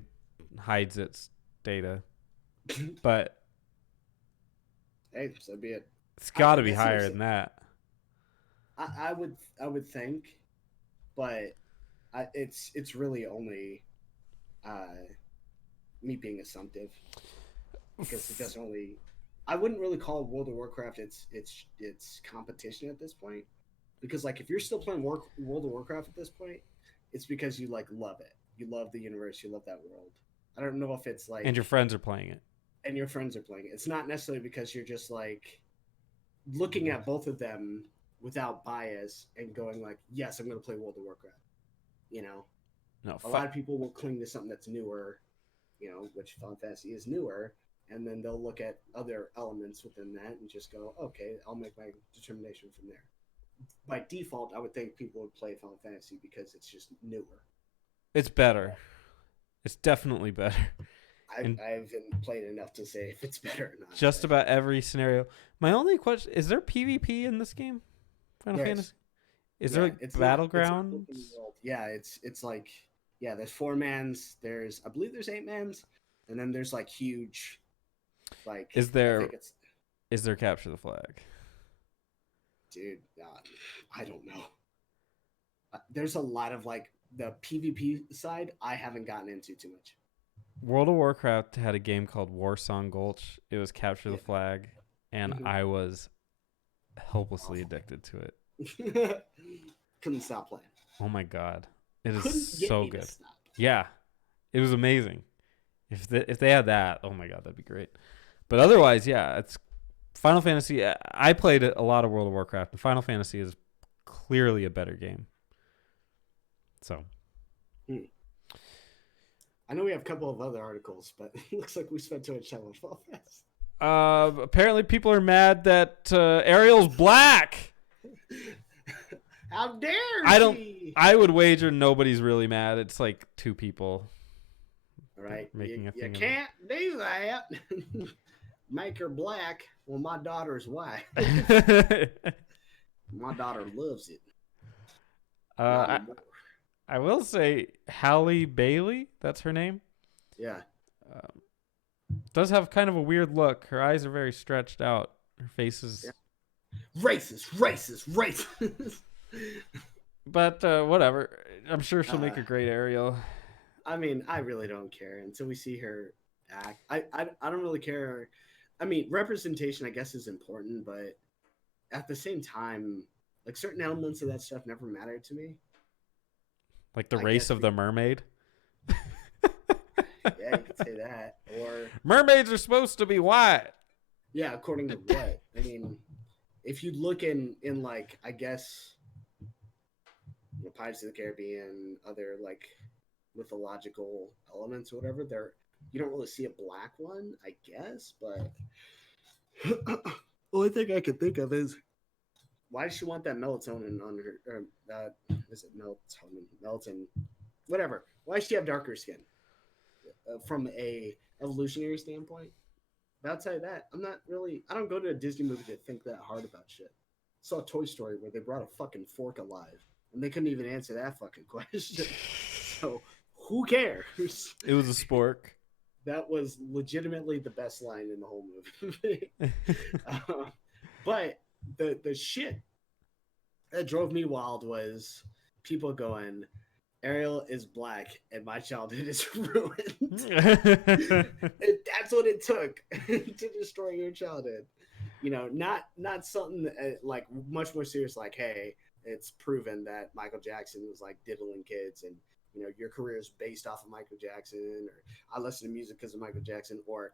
hides its data, but hey, so be it. it's got to be That's higher than that. I would think, but it's really only uh, me being assumptive because it doesn't really. I wouldn't really call World of Warcraft its competition at this point because like if you're still playing World of Warcraft at this point, it's because you like love it. You love the universe. You love that world. I don't know if it's And like your friends are playing it. and your friends are playing it. It's not necessarily because you're just like looking at both of them without bias and going like, yes, I'm going to play World of Warcraft. You know, No, a lot of people will cling to something that's newer, which Final Fantasy is newer, and then they'll look at other elements within that and just go, okay, I'll make my determination from there. By default, I would think people would play Final Fantasy because it's just newer. it's better. It's definitely better. I haven't played enough to say if it's better or not. Just about every scenario. My only question is there PvP in this game? Final Fantasy? Is there like battlegrounds? Yeah, it's like there's 4 mans, I believe there's 8 mans, and then there's like huge like Is there capture the flag? Dude, I don't know. There's a lot of like the PvP side I haven't gotten into too much. World of Warcraft had a game called Warsong Gulch. It was capture the flag, and I was helplessly addicted to it. Couldn't stop playing. Oh my god, it is so good. Yeah, it was amazing. If they had that, oh my god, that'd be great. But otherwise, yeah, it's Final Fantasy. I played a lot of World of Warcraft, and Final Fantasy is clearly a better game. So. I know we have a couple of other articles, but it looks like we spent too much time on Fall Fest. Apparently, people are mad that Ariel's black. How dare I would wager nobody's really mad. It's like 2 people. Right. Making a thing. You can't do that. Make her black. Well, my daughter's white. My daughter loves it. I will say Halle Bailey, that's her name. Yeah. Does have kind of a weird look. Her eyes are very stretched out. Her face is racist. But whatever. I'm sure she'll make a great Ariel. I mean, I really don't care until we see her act. I don't really care. I mean, representation, I guess, is important, but at the same time, like certain elements of that stuff never mattered to me. Like the race of the mermaid? Yeah, you could say that. Or mermaids are supposed to be white. Yeah, according to what? I mean, if you look in like, I guess, Pirates of the Caribbean, other like mythological elements or whatever, you don't really see a black one, I guess, but the only thing I can think of is why does she want that melatonin on her? Or is it melatonin? Whatever. Why does she have darker skin? From a evolutionary standpoint. But outside of that, I don't go to a Disney movie to think that hard about shit. I saw Toy Story where they brought a fucking fork alive, and they couldn't even answer that fucking question. So who cares? It was a spork. That was legitimately the best line in the whole movie. But the shit that drove me wild was people going, Ariel is black and my childhood is ruined. That's what it took to destroy your childhood. Not something like much more serious, like, hey, it's proven that Michael Jackson was like diddling kids and your career is based off of Michael Jackson, or I listen to music because of Michael Jackson, or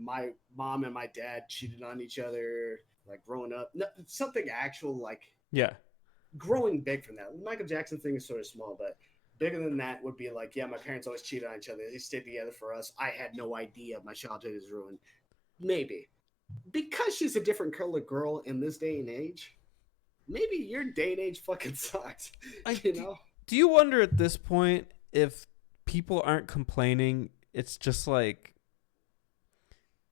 my mom and my dad cheated on each other, like growing up. No, something actual, like Yeah. growing big from that. The Michael Jackson thing is sort of small, but bigger than that would be like, yeah, my parents always cheated on each other. They stayed together for us. I had no idea. My childhood is ruined. Maybe because she's a different color girl in this day and age. Maybe your day and age fucking sucks. You know? Do you wonder at this point if people aren't complaining? It's just like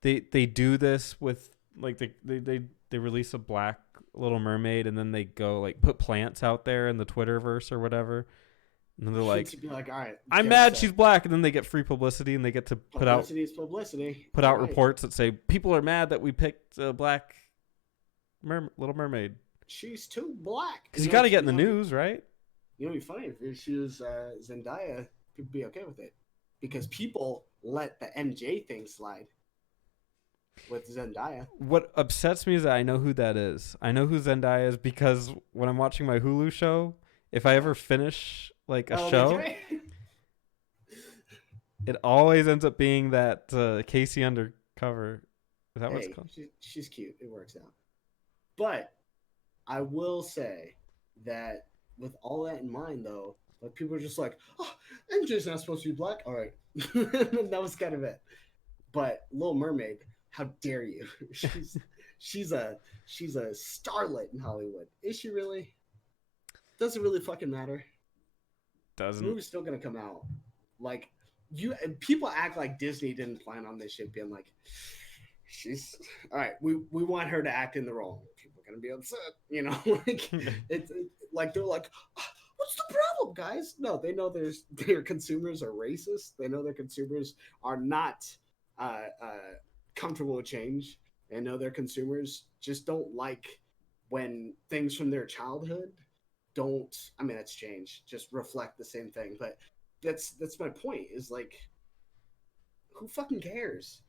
they do this with like they release a Black Little Mermaid and then they go like put plants out there in the Twitterverse or whatever, and then they're like, to be like, all right, I'm mad she's black, and then they get free publicity and they get to put out reports that say people are mad that we picked a black Little Mermaid. She's too black. Because you got to get in the news, right? You know, it'd be funny if she was Zendaya, people be okay with it. Because people let the MJ thing slide with Zendaya. What upsets me is that I know who that is. I know who Zendaya is because when I'm watching my Hulu show, if I ever finish like a show, it always ends up being that Casey Undercover. Is that what it's called? She's cute. It works out. But I will say that with all that in mind, though, like people are just like, "Oh, MJ's not supposed to be black." All right, that was kind of it. But Little Mermaid, how dare you? she's a starlet in Hollywood. Is she really? Doesn't really fucking matter. Doesn't. The movie's still gonna come out. Like people act like Disney didn't plan on this shit being like, she's all right. We want her to act in the role. People are gonna be upset, you know. Like it's like they're like, what's the problem, guys? No, they know their consumers are racist. They know their consumers are not comfortable with change. They know their consumers just don't like when things from their childhood don't. I mean, that's change. Just reflect the same thing. But that's my point. Is like, who fucking cares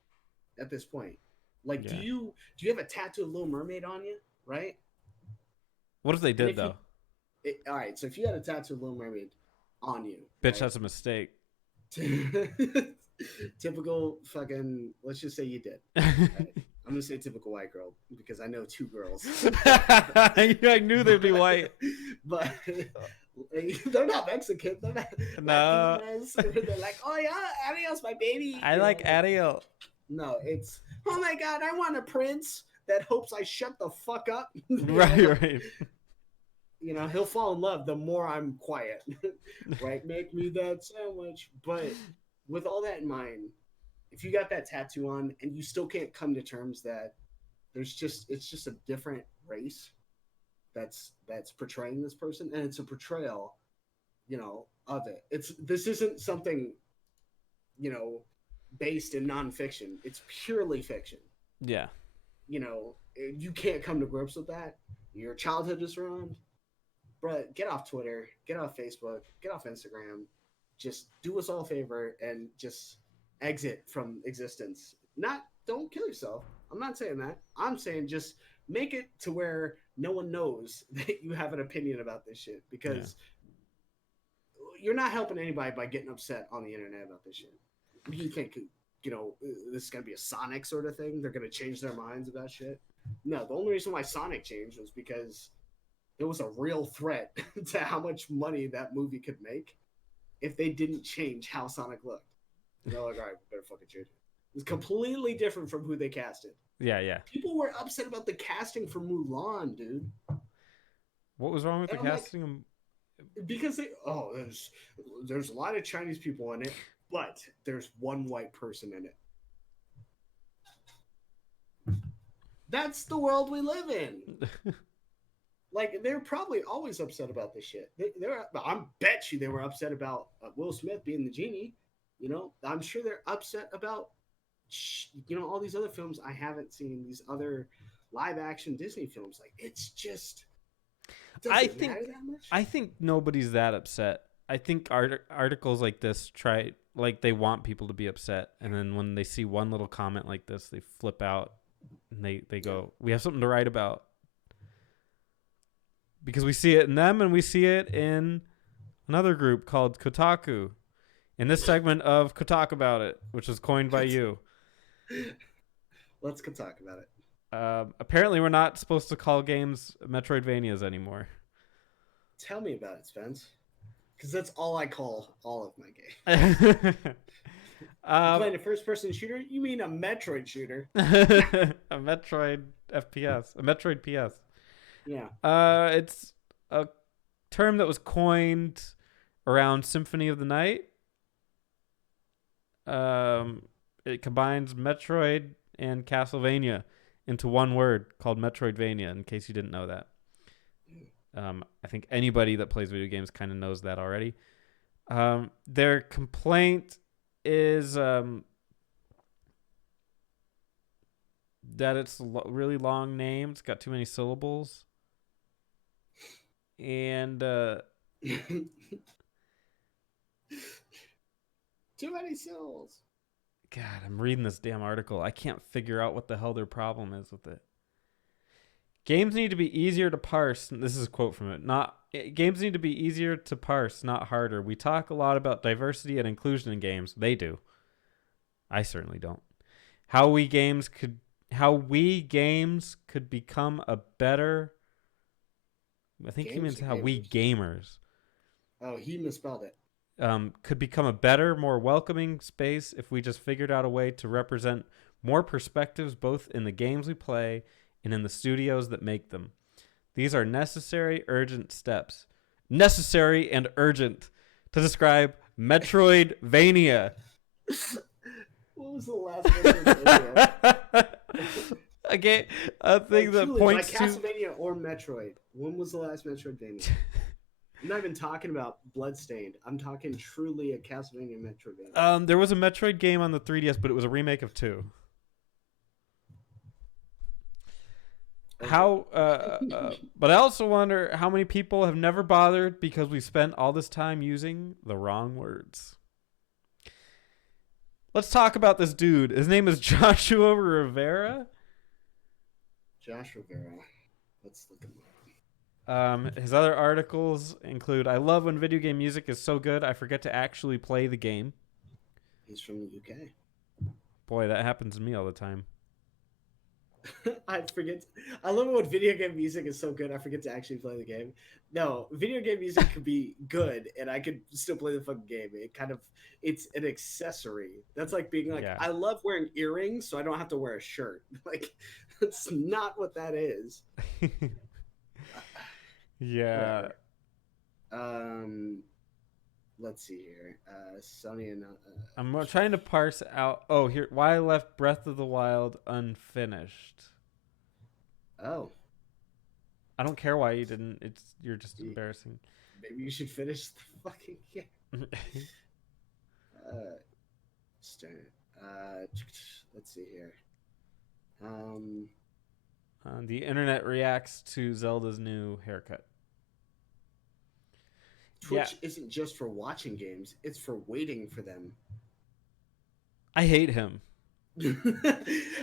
at this point? Like, do you have a tattoo of Little Mermaid on you? Right? What if they did though? All right, so if you had a tattoo of Little Mermaid on you, bitch, right? that's a mistake. Typical fucking. Let's just say you did. Right? I'm gonna say typical white girl because I know two girls. I knew they'd be white, but they're not Mexican. They're not. No. They're like, oh yeah, adios, my baby. I like Ariel. No, it's oh my god, I want a prince that hopes I shut the fuck up. Right. You know, he'll fall in love the more I'm quiet. Right? Make me that sandwich. But with all that in mind, if you got that tattoo on and you still can't come to terms that it's just a different race that's portraying this person, and it's a portrayal, you know, of it. This isn't something, you know, based in nonfiction. It's purely fiction. Yeah. You know, you can't come to grips with that. Your childhood is ruined. But get off Twitter, get off Facebook, get off Instagram. Just do us all a favor and just exit from existence. Don't kill yourself. I'm not saying that. I'm saying just make it to where no one knows that you have an opinion about this shit, because you're not helping anybody by getting upset on the internet about this shit. You think, you know, this is going to be a Sonic sort of thing? They're going to change their minds about shit? No, the only reason why Sonic changed was because there was a real threat to how much money that movie could make if they didn't change how Sonic looked. And they're like, all right, we better fucking change it. It's completely different from who they casted. Yeah. People were upset about the casting for Mulan, dude. What was wrong with the casting? Like, because there's a lot of Chinese people in it, but there's one white person in it. That's the world we live in. Like, they're probably always upset about this shit. I bet you they were upset about Will Smith being the genie. You know, I'm sure they're upset about, you know, all these other films I haven't seen, these other live action Disney films. Like, it's just, matter that much? I think nobody's that upset. I think articles like this they want people to be upset, and then when they see one little comment like this, they flip out and they go, we have something to write about. Because we see it in them and we see it in another group called Kotaku. In this segment of Kotaku About It, which was coined by you. Let's go talk about it. Apparently, we're not supposed to call games Metroidvanias anymore. Tell me about it, Spence. Because that's all I call all of my games. You playing a first-person shooter? You mean a Metroid shooter? A Metroid FPS, a Metroid PS. Yeah. It's a term that was coined around Symphony of the Night. It combines Metroid and Castlevania into one word called Metroidvania, in case you didn't know that. I think anybody that plays video games kind of knows that already. Their complaint is that it's really long name. It's got too many syllables. And too many syllables. God, I'm reading this damn article. I can't figure out what the hell their problem is with it. Games need to be easier to parse. This is a quote from it. Games need to be easier to parse, not harder. We talk a lot about diversity and inclusion in games. They do. I certainly don't. How we games could become a better. I think he means how we gamers. Oh, he misspelled it. Could become a better, more welcoming space if we just figured out a way to represent more perspectives both in the games we play and in the studios that make them. These are necessary, urgent steps. Necessary and urgent to describe Metroidvania. What was the last Metroidvania? Okay, a thing that points like Castlevania or Metroid. When was the last Metroidvania? I'm not even talking about Bloodstained. I'm talking truly a Castlevania Metroidvania. There was a Metroid game on the 3DS, but it was a remake of 2. Okay. But I also wonder how many people have never bothered because we spent all this time using the wrong words. Let's talk about this dude. His name is Joshua Rivera. Josh Rivera. Let's look him up. His other articles include, I love when video game music is so good I forget to actually play the game. He's from the UK. Boy, that happens to me all the time. I love it when video game music is so good I forget to actually play the game. No, video game music could be good and I could still play the fucking game. It's an accessory. That's like being like, yeah. I love wearing earrings so I don't have to wear a shirt. Like, that's not what that is. Yeah. Let's see here. Sony and I'm trying to parse out. Oh, here. Why I left Breath of the Wild unfinished. Oh. I don't care why you didn't. You're just embarrassing. Maybe you should finish the fucking game. Let's see here. The internet reacts to Zelda's new haircut. Twitch isn't just for watching games, it's for waiting for them. I hate him.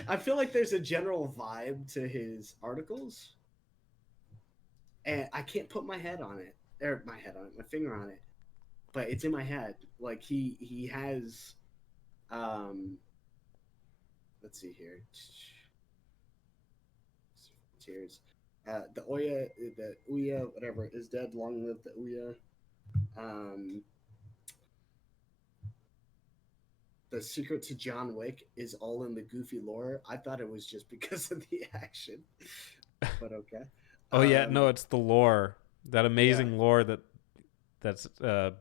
I feel like there's a general vibe to his articles. And I can't put my finger on it. But it's in my head. Like he has let's see here. Cheers. The Ouya, whatever, is dead. Long live the Ouya. The secret to John Wick is all in the goofy lore. I thought it was just because of the action, but okay. Oh yeah, no, it's the lore. That amazing lore that's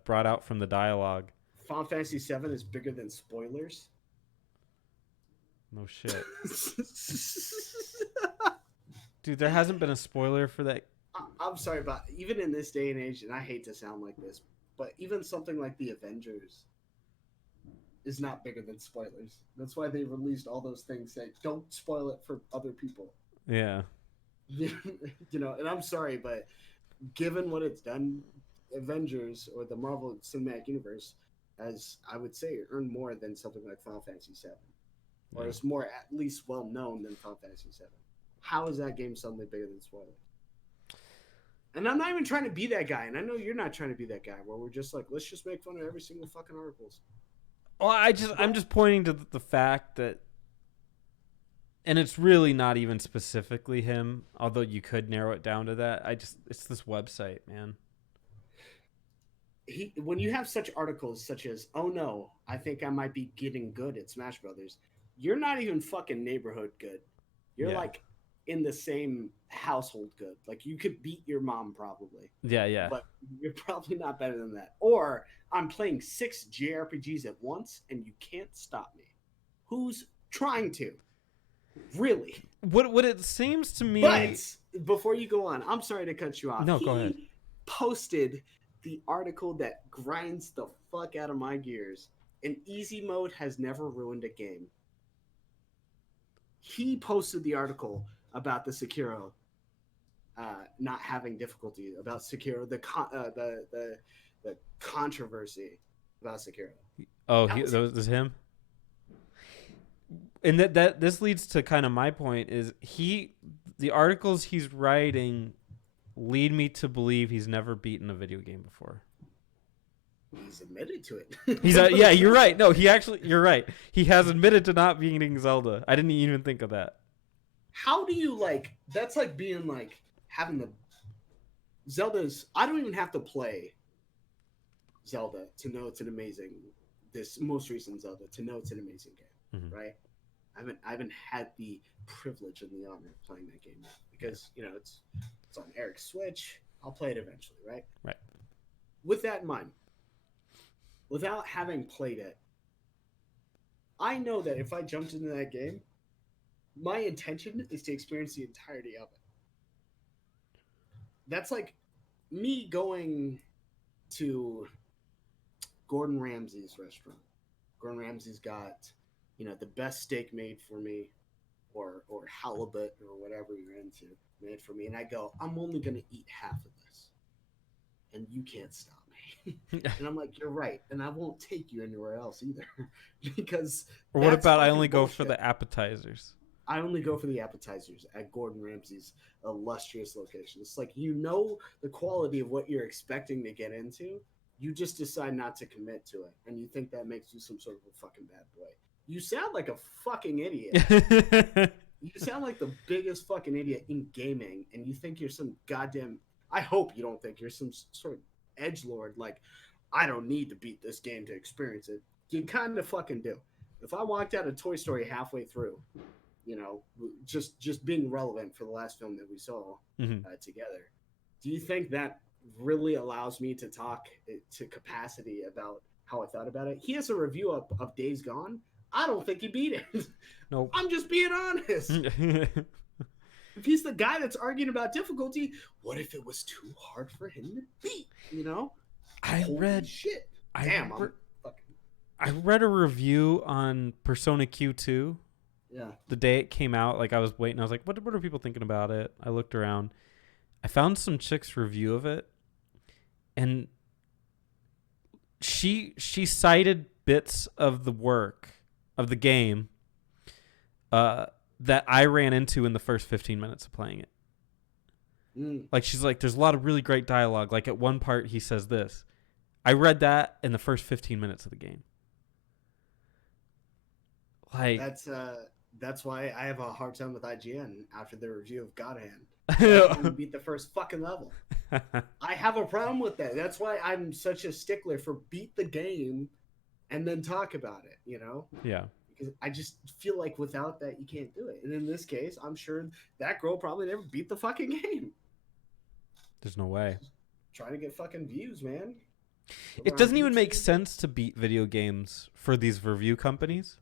brought out from the dialogue. Final Fantasy VII is bigger than spoilers. No shit. Dude, there hasn't been a spoiler for that. I'm sorry, but even in this day and age, and I hate to sound like this, but even something like the Avengers is not bigger than spoilers. That's why they released all those things saying, don't spoil it for other people. Yeah. You know, and I'm sorry, but given what it's done, Avengers or the Marvel Cinematic Universe has, I would say, earned more than something like Final Fantasy VII. Or it's more at least well known than Final Fantasy VII. How is that game suddenly bigger than spoilers? And I'm not even trying to be that guy, and I know you're not trying to be that guy, where we're just like, let's just make fun of every single fucking articles. Well, I'm just pointing to the fact that And it's really not even specifically him, although you could narrow it down to that. It's this website, man. When you have such articles such as, "Oh no, I think I might be getting good at Smash Brothers," you're not even fucking neighborhood good. You're Yeah. like in the same household good. Like you could beat your mom probably, Yeah. but you're probably not better than that. Or I'm playing 6 JRPGs at once and you can't stop me. Who's trying to? Really? What it seems to me. But before you go on, I'm sorry to cut you off. No, go ahead. Posted the article that grinds the fuck out of my gears. And easy mode has never ruined a game. He posted the article about the Sekiro not having difficulty, about Sekiro, the controversy about Sekiro. Oh, that was him. And that this leads to kind of my point is the articles he's writing lead me to believe he's never beaten a video game before. He's admitted to it. Yeah, you're right. No, you're right. He has admitted to not beating Zelda. I didn't even think of that. How do you that's like being having the Zelda's, I don't even have to play Zelda to know it's an amazing, this most recent Zelda, to know it's an amazing game, right? I haven't had the privilege and the honor of playing that game yet because it's on Eric's Switch. I'll play it eventually, right? Right. With that in mind, without having played it, I know that if I jumped into that game, my intention is to experience the entirety of it. That's like me going to Gordon Ramsay's restaurant. Gordon Ramsay's got the best steak made for me, or halibut or whatever you're into made for me, and I go, I'm only gonna eat half of this, and you can't stop me. And I'm like, you're right, and I won't take you anywhere else either, because. Or what about I only go for the appetizers? I only go for the appetizers at Gordon Ramsay's illustrious location. It's like the quality of what you're expecting to get into. You just decide not to commit to it, and you think that makes you some sort of a fucking bad boy. You sound like a fucking idiot. You sound like the biggest fucking idiot in gaming, and you think you're some goddamn. I hope you don't think you're some sort of edgelord. Like, I don't need to beat this game to experience it. You kind of fucking do. If I walked out of Toy Story halfway through, just being relevant for the last film that we saw together, do you think that really allows me to talk to capacity about how I thought about it? He has a review of Days Gone. I don't think he beat it. Nope. I'm just being honest. If he's the guy that's arguing about difficulty, what if it was too hard for him to beat? I read a review on Persona Q2. Yeah. The day it came out, I was waiting. I was like, what are people thinking about it? I looked around. I found some chick's review of it, and she cited bits of the work of the game that I ran into in the first 15 minutes of playing it. She's like, there's a lot of really great dialogue. Like at one part, he says this. I read that in the first 15 minutes of the game. That's why I have a hard time with IGN after their review of God Hand. I beat the first fucking level. I have a problem with that. That's why I'm such a stickler for beat the game and then talk about it, Yeah. Because I just feel like without that, you can't do it. And in this case, I'm sure that girl probably never beat the fucking game. There's no way. Trying to get fucking views, man. It doesn't even make sense to beat video games for these review companies.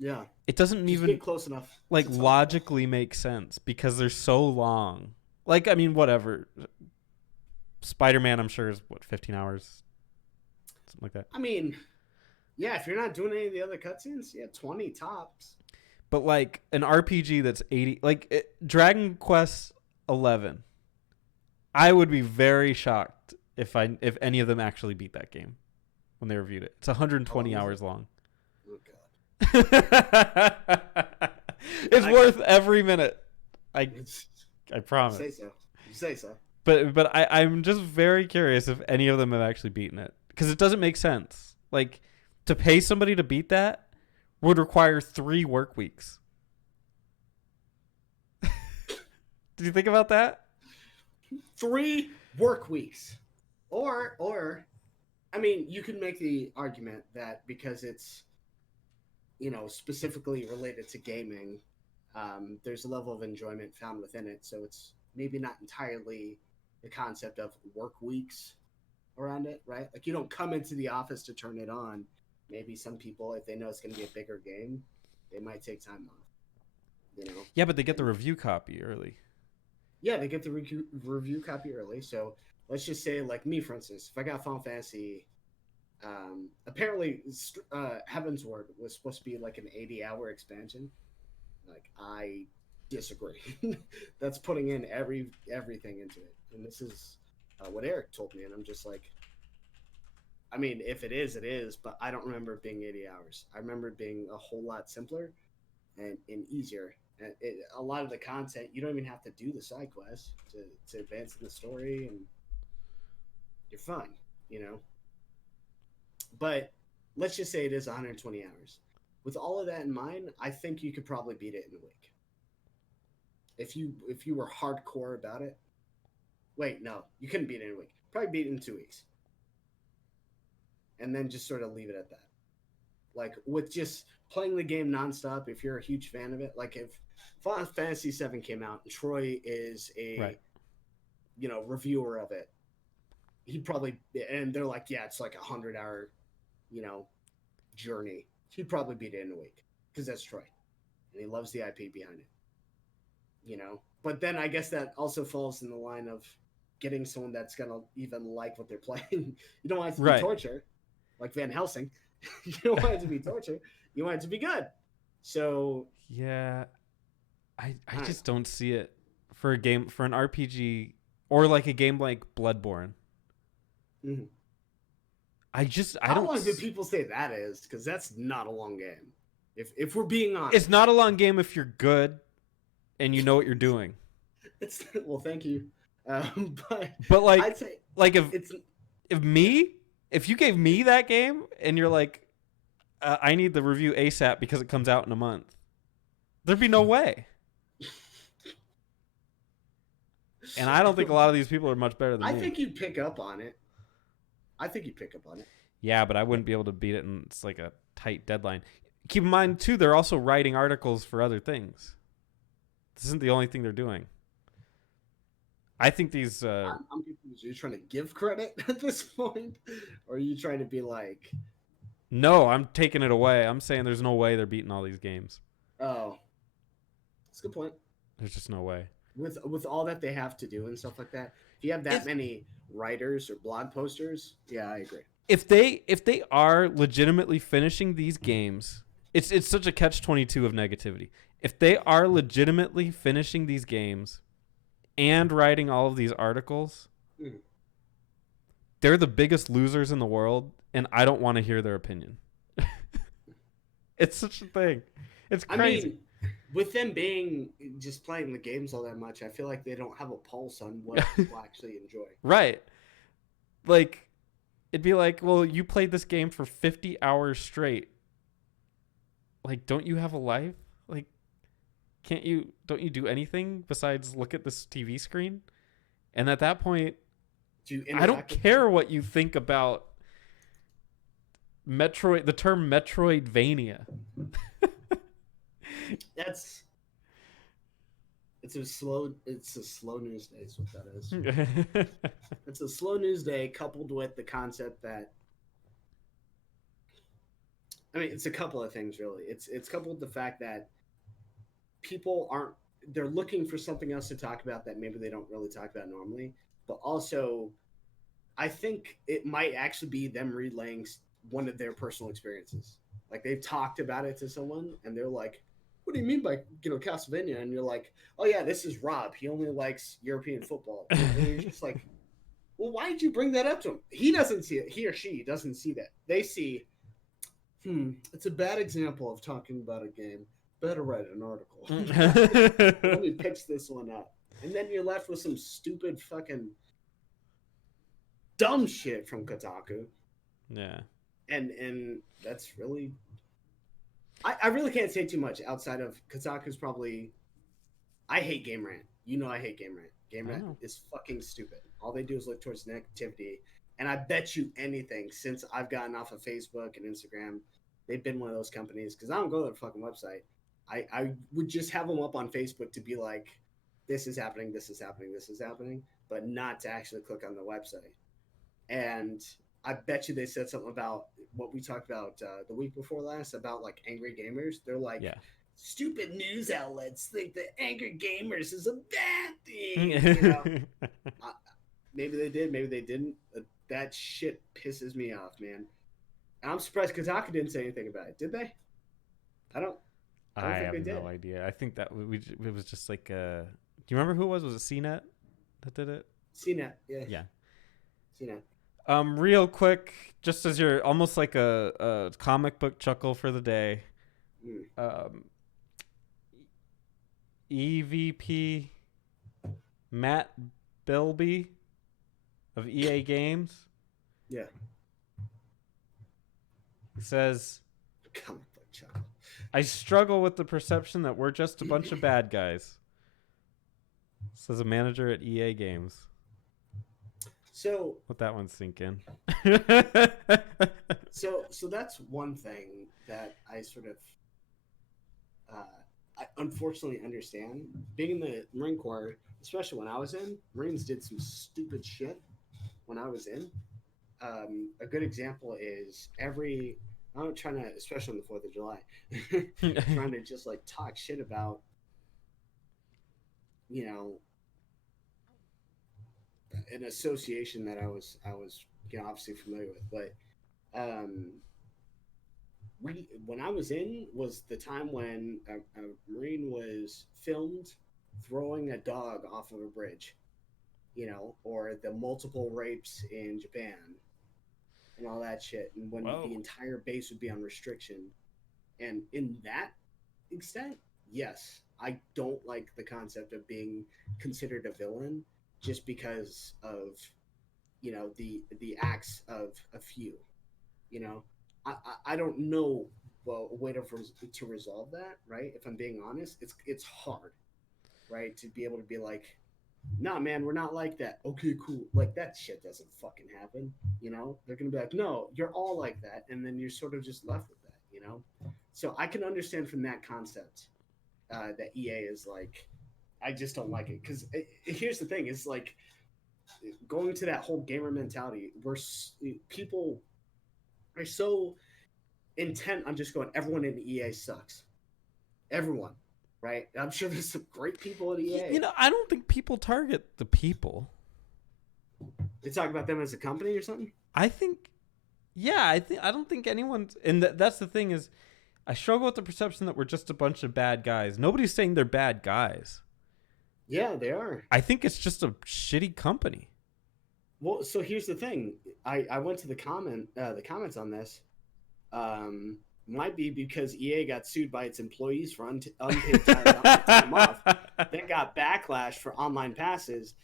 Yeah. It doesn't just even get close enough. Logically make sense because they're so long. Whatever. Spider-Man, I'm sure, is 15 hours? Something like that. Yeah, if you're not doing any of the other cutscenes, 20 tops. But an RPG that's 80, Dragon Quest 11, I would be very shocked if any of them actually beat that game when they reviewed it. It's 120 hours long. Oh God. It's worth every minute. I promise. You say so. But I'm just very curious if any of them have actually beaten it because it doesn't make sense. To pay somebody to beat that would require 3 work weeks. Did you think about that? 3 work weeks. Or I mean, you can make the argument that because it's, specifically related to gaming, there's a level of enjoyment found within it. So it's maybe not entirely the concept of work weeks around it, right? Like you don't come into the office to turn it on. Maybe some people, if they know it's going to be a bigger game, they might take time off. Yeah, but they get the And review copy early. yeah, they get the review copy early. So let's just say, like me, for instance, if I got Final Fantasy, apparently Heaven's Word was supposed to be like an 80-hour expansion. Like I disagree. That's putting in everything into it, and this is what Eric told me, and I'm just like, I mean, if it is, it is, but I don't remember it being 80 hours. I remember it being a whole lot simpler and easier. And a lot of the content, you don't even have to do the side quests to advance in the story, and you're fine, you know. But let's just say it is 120 hours. With all of that in mind, I think you could probably beat it in a week. If you were hardcore about it. Wait, no, you couldn't beat it in a week. Probably beat it in 2 weeks, and then just sort of leave it at that. Like with just playing the game nonstop, if you're a huge fan of it, like if Final Fantasy VII came out and Troy is a Right. Reviewer of it, he'd probably, and they're like, yeah, it's like 100-hour, journey. He'd probably beat it in a week because that's Troy, and he loves the IP behind it. But then I guess that also falls in the line of getting someone that's gonna even like what they're playing. You don't want it to be Right. torture, like Van Helsing. You don't want it to be torture. You want it to be good. So Yeah, I I just don't see it for an RPG or like a game like Bloodborne. mm-hmm. I How don't. long do people say that is? Because that's not a long game. If we're being honest, It's not a long game if you're good and you know what you're doing. it's well, thank you. But But I'd say if it's if you gave me that game and you're like, I need the review ASAP because it comes out in a month, there'd be no way. And I don't think a lot of these people are much better than I me. think you'd pick up on it. Yeah, but I wouldn't be able to beat it, and it's like a tight deadline. Keep in mind, too, they're also writing articles for other things. This isn't the only thing they're doing. I think these... I'm confused. Are you trying to give credit at this point? Or are you trying to be like... No, I'm taking it away. I'm saying there's no way they're beating all these games. Oh. That's a good point. There's just no way. With all that they have to do and stuff like that, if you have that many writers or blog posters, yeah, I agree. If they are legitimately finishing these games, it's such a catch-22 of negativity. If they are legitimately finishing these games and writing all of these articles, they're the biggest losers in the world, and I don't want to hear their opinion. It's such a thing. It's crazy. I mean, with them being just playing the games all that much, I feel like they don't have a pulse on what people actually enjoy. Right. Like, it'd be like, well, you played this game for 50 hours straight. Like, don't you have a life? Like, don't you do anything besides look at this TV screen? And at that point, I don't care what you think about the term Metroidvania. It's a slow news day is what that is. It's a slow news day coupled with the concept that, I mean, it's a couple of things really. It's coupled with the fact that they're looking for something else to talk about that maybe they don't really talk about normally, but also I think it might actually be them relaying one of their personal experiences. Like they've talked about it to someone and they're like, what do you mean by, Castlevania? And you're like, oh yeah, this is Rob. He only likes European football. And you're just like, well, why did you bring that up to him? He doesn't see it. He or she doesn't see that. They see, it's a bad example of talking about a game. Better write an article. Let me pitch this one up. And then you're left with some stupid fucking dumb shit from Kotaku. Yeah. And that's really... I really can't say too much outside of Kotaku's probably... I hate Game Rant. You know I hate Game Rant. Game I Rant know. is fucking stupid. All they do is look towards negativity. And I bet you anything, since I've gotten off of Facebook and Instagram, they've been one of those companies, because I don't go to their fucking website. I would just have them up on Facebook to be like, this is happening, this is happening, this is happening, but not to actually click on the website. And I bet you they said something about what we talked about the week before last about like angry gamers. They're like, Yeah. stupid news outlets think that angry gamers is a bad thing. Yeah. Uh, maybe they did, maybe they didn't. That shit pisses me off, man. And I'm surprised Kotaku didn't say anything about it. Did they? I don't. I I don't think have they did. no idea. I think that it was just like do you remember who it was? Was it CNET that did it? CNET, yeah. Yeah. CNET. Real quick, just as you're almost like a comic book chuckle for the day. Mm. EVP Matt Bilby of EA Games Yeah. says, Comic book chuckle. I struggle with the perception that we're just a bunch of bad guys. Says a manager at EA Games. So Let that one sink in. so that's one thing that I sort of I unfortunately understand. Being in the Marine Corps, especially when I was in, Marines did some stupid shit when I was in. A good example is I'm trying to, especially on the 4th of July, trying to just like talk shit about, you know, an association that I was obviously familiar with, but when I was in was the time when a Marine was filmed throwing a dog off of a bridge, or the multiple rapes in Japan and all that shit, and when Whoa. the entire base would be on restriction. And in that extent, yes, I don't like the concept of being considered a villain just because of the acts of a few. You know, I don't know a way to resolve that. Right? If I'm being honest, it's hard, right, to be able to be like, nah, man, we're not like that. Okay, cool. Like that shit doesn't fucking happen. They're gonna be like, no, you're all like that, and then you're sort of just left with that. So I can understand from that concept that EA is like, I just don't like it because here's the thing: is like going to that whole gamer mentality where people are so intent on just going, everyone in EA sucks. Everyone, right? I'm sure there's some great people at EA. I don't think people target the people. They talk about them as a company or something. I think, yeah, I don't think anyone's, and that's the thing is, I struggle with the perception that we're just a bunch of bad guys. Nobody's saying they're bad guys. Yeah, they are. I think it's just a shitty company. Well, so here's the thing. I went to the comments on this. Might be because EA got sued by its employees for unpaid time off. Then got backlash for online passes.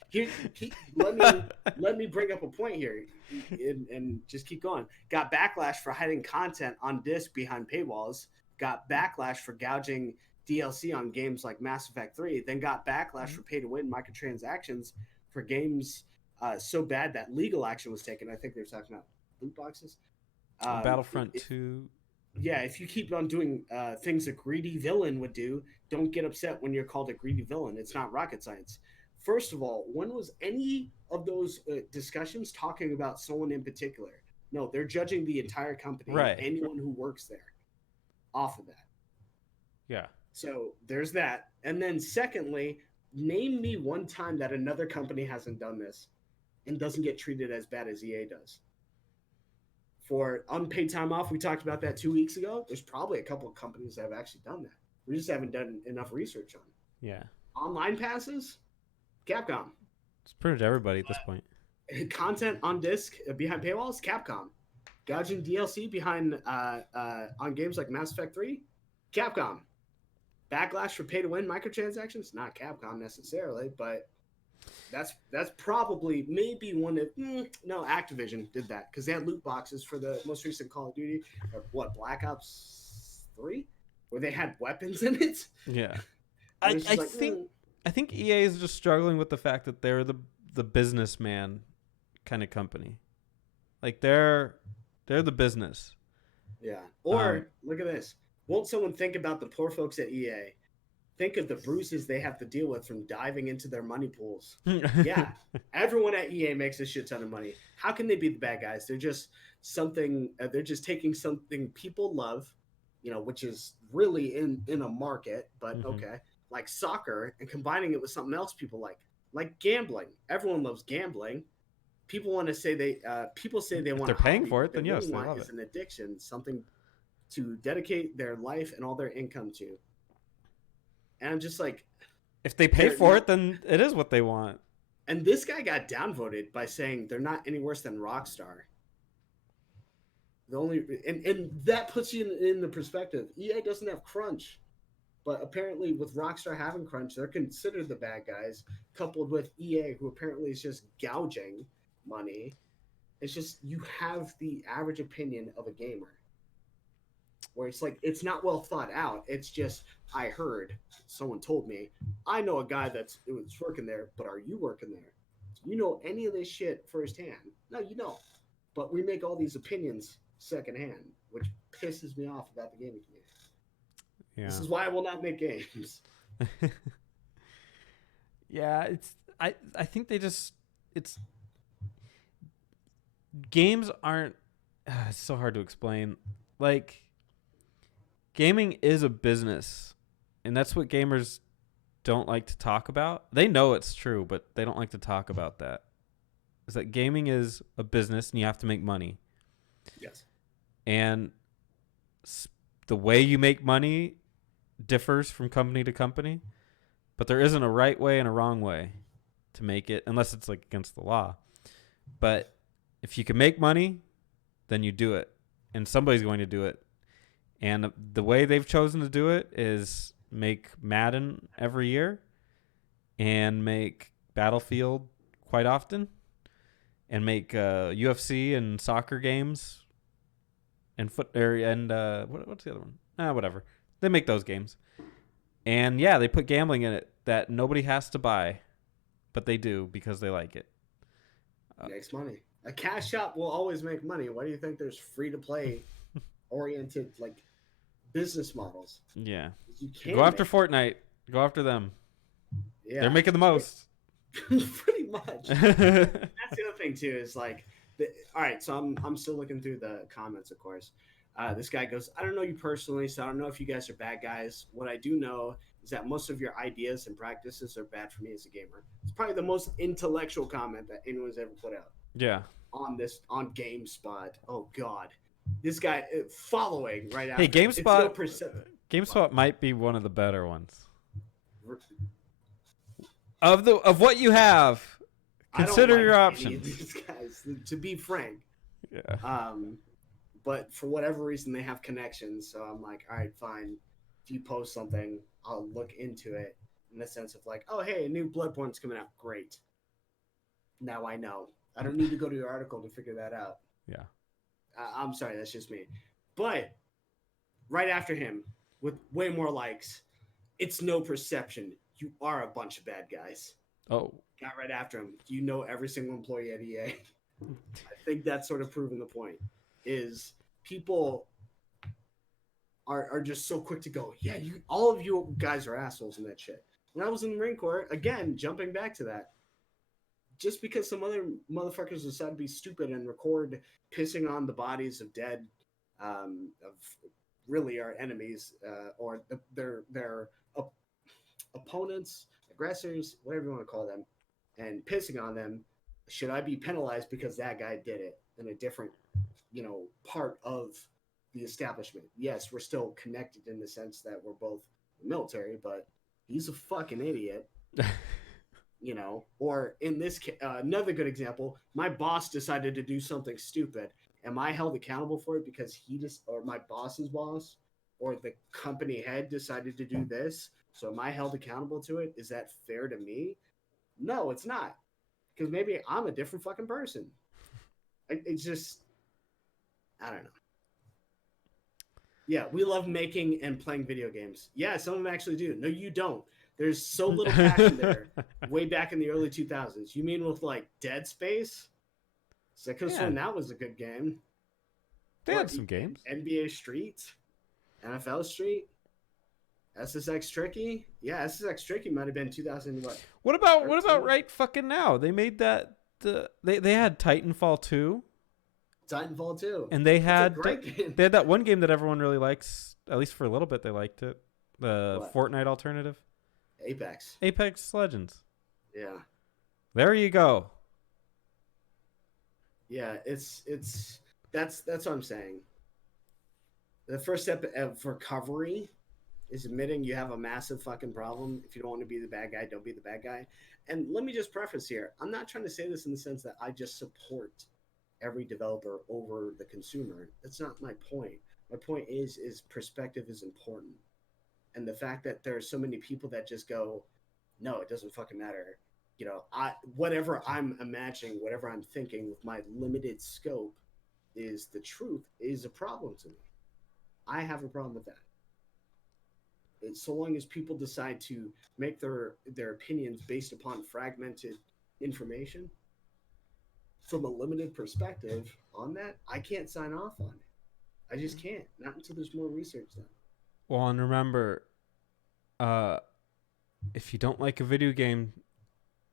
Let me bring up a point here, and just keep going. Got backlash for hiding content on disc behind paywalls. Got backlash for gouging DLC on games like Mass Effect 3. Then got backlash for pay-to-win microtransactions for games so bad that legal action was taken. I think they're talking about loot boxes. Battlefront 2. Yeah, if you keep on doing things a greedy villain would do, don't get upset when you're called a greedy villain. It's not rocket science. First of all, when was any of those discussions talking about someone in particular? No, they're judging the entire company, right, anyone who works there, off of that. Yeah. So there's that. And then secondly, name me one time that another company hasn't done this and doesn't get treated as bad as EA does. For unpaid time off, we talked about that 2 weeks ago. There's probably a couple of companies that have actually done that. We just haven't done enough research on it. Yeah. Online passes, Capcom. It's pretty much everybody at this point. Content on disc behind paywalls, Capcom. Gouging DLC behind on games like Mass Effect 3, Capcom. Backlash for pay-to-win microtransactions, not Capcom necessarily, but that's probably maybe one of no, Activision did that because they had loot boxes for the most recent Call of Duty, or Black Ops 3, where they had weapons in it. Yeah. I I think EA is just struggling with the fact that they're the businessman kind of company. Like they're the business. Yeah. Um, Or look at this. Won't someone think about the poor folks at EA? Think of the bruises they have to deal with from diving into their money pools. Yeah, everyone at EA makes a shit ton of money. How can they be the bad guys? They're just something. They're just taking something people love, which is really in a market. But Mhm. okay, like soccer, and combining it with something else people like gambling. Everyone loves gambling. People want to say people say they If want they're a paying hobby. for What it, they then really yes, they want love is it. an addiction, something to dedicate their life and all their income to. And I'm just like, If they pay they're for not. it, then it is what they want. And this guy got downvoted by saying they're not any worse than Rockstar. The only and that puts you in the perspective. EA doesn't have crunch, but apparently with Rockstar having crunch, they're considered the bad guys. Coupled with EA, who apparently is just gouging money, it's just you have the average opinion of a gamer, where it's like it's not well thought out. It's just I heard, someone told me, I know a guy that's it was working there, but are you working there? You know any of this shit firsthand? No, you don't. But we make all these opinions secondhand, which pisses me off about the gaming community. This Yeah. is why I will not make games. Yeah, I think they just it's games aren't it's so hard to explain. Like gaming is a business, and that's what gamers don't like to talk about. They know it's true, but they don't like to talk about that. Is that gaming is a business and you have to make money. Yes. And the way you make money differs from company to company, but there isn't a right way and a wrong way to make it unless it's like against the law. But if you can make money, then you do it. And somebody's going to do it. And the way they've chosen to do it is make Madden every year and make Battlefield quite often and make UFC and soccer games and what's the other one? Whatever. They make those games. And yeah, they put gambling in it that nobody has to buy, but they do because they like it. Makes money. A cash shop will always make money. Why do you think there's free to play oriented like business models? Yeah. You Go can after make Fortnite. Go after them. They're yeah. making the most. Pretty much. That's the other thing too. Is like, all right. So I'm still looking through the comments, of course. This guy goes, I don't know you personally, so I don't know if you guys are bad guys. What I do know is that most of your ideas and practices are bad for me as a gamer. It's probably the most intellectual comment that anyone's ever put out Yeah. on GameSpot. Oh God, this guy following right Hey, after. It's no GameSpot. percent. GameSpot might be one of the better ones. Of what you have, I don't consider like your any of options. these guys, to be frank. Yeah. But for whatever reason, they have connections. So I'm like, all right, fine. If you post something, I'll look into it in the sense of like, oh, hey, a new Bloodborne's coming out. Great. Now I know. I don't need to go to your article to figure that out. Yeah. I'm sorry, that's just me. But right after him, with way more likes, it's no perception. You are a bunch of bad guys. Oh. Got right after him. You know every single employee at EA. I think that's sort of proving the point. Is people are just so quick to go, yeah, you all of you guys are assholes in that shit. When I was in the Marine Corps, again, jumping back to that, just because some other motherfuckers decide to be stupid and record pissing on the bodies of dead, of really our enemies, or their opponents, aggressors, whatever you want to call them, and pissing on them, should I be penalized because that guy did it in a different, part of the establishment? Yes, we're still connected in the sense that we're both military, but he's a fucking idiot. Or in this case, another good example, my boss decided to do something stupid. Am I held accountable for it because or my boss's boss or the company head decided to do this? So am I held accountable to it? Is that fair to me? No, it's not. Because maybe I'm a different fucking person. It's just, I don't know. Yeah, we love making and playing video games. Yeah, some of them actually do. No, you don't. There's so little passion there way back in the early 2000s. You mean with like Dead Space? So I could have sworn that was a good game. They had some games. NBA Street, NFL Street, SSX Tricky. Yeah, SSX Tricky might have been 2000. What about right fucking now? They made that they had Titanfall 2. Titanfall 2. And they had they had that one game that everyone really likes. At least for a little bit, they liked it. The Fortnite alternative. Apex Legends. Yeah. There you go. Yeah, that's what I'm saying. The first step of recovery is admitting you have a massive fucking problem. If you don't want to be the bad guy, don't be the bad guy. And let me just preface here. I'm not trying to say this in the sense that I just support every developer over the consumer. That's not my point. My point is perspective is important. And the fact that there are so many people that just go, no, it doesn't fucking matter. You know, whatever I'm imagining, whatever I'm thinking with my limited scope is the truth is a problem to me. I have a problem with that. And so long as people decide to make their opinions based upon fragmented information from a limited perspective on that, I can't sign off on it. I just can't. Not until there's more research done. Well, and remember, if you don't like a video game,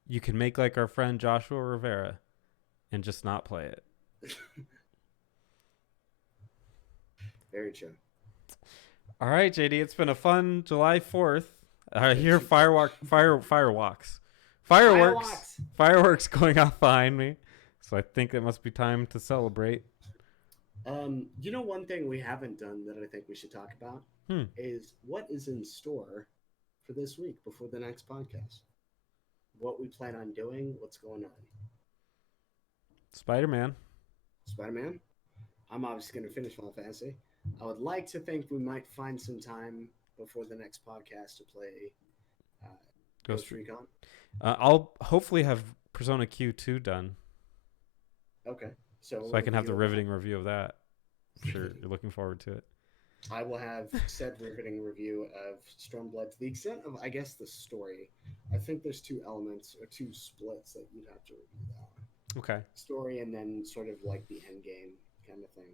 you can make like our friend Joshua Rivera and just not play it. Very true. All right, JD, it's been a fun July 4th. I hear fireworks going off behind me. So I think it must be time to celebrate. You know, one thing we haven't done that I think we should talk about is what is in store for this week before the next podcast. What we plan on doing, what's going on. Spider-Man. I'm obviously going to finish Final Fantasy. I would like to think we might find some time before the next podcast to play Ghost Recon. I'll hopefully have Persona Q2 done. Okay. So I can have the riveting review of that. Sure, you're looking forward to it. I will have said riveting review of Stormblood to the extent of, I guess, the story. I think there's two elements or two splits that you'd have to review that. Okay. Story and then sort of like the end game kind of thing.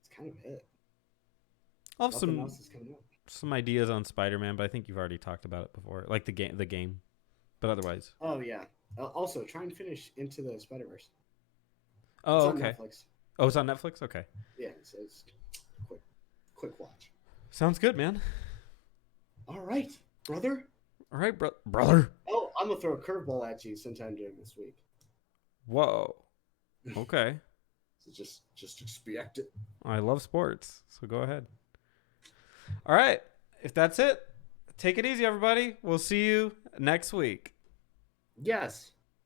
It's kind of it. I'll have some ideas on Spider-Man, but I think you've already talked about it before, like the game. But otherwise. Oh yeah. Also, try and finish Into the Spider-Verse. Oh, it's on okay. Netflix. Oh, it's on Netflix? Okay. Yeah, it's quick watch. Sounds good, man. All right, brother. All right, brother. Oh, I'm gonna throw a curveball at you sometime during this week. Whoa. Okay. So just expect it. I love sports, so go ahead. All right. If that's it, take it easy, everybody. We'll see you next week. Yes.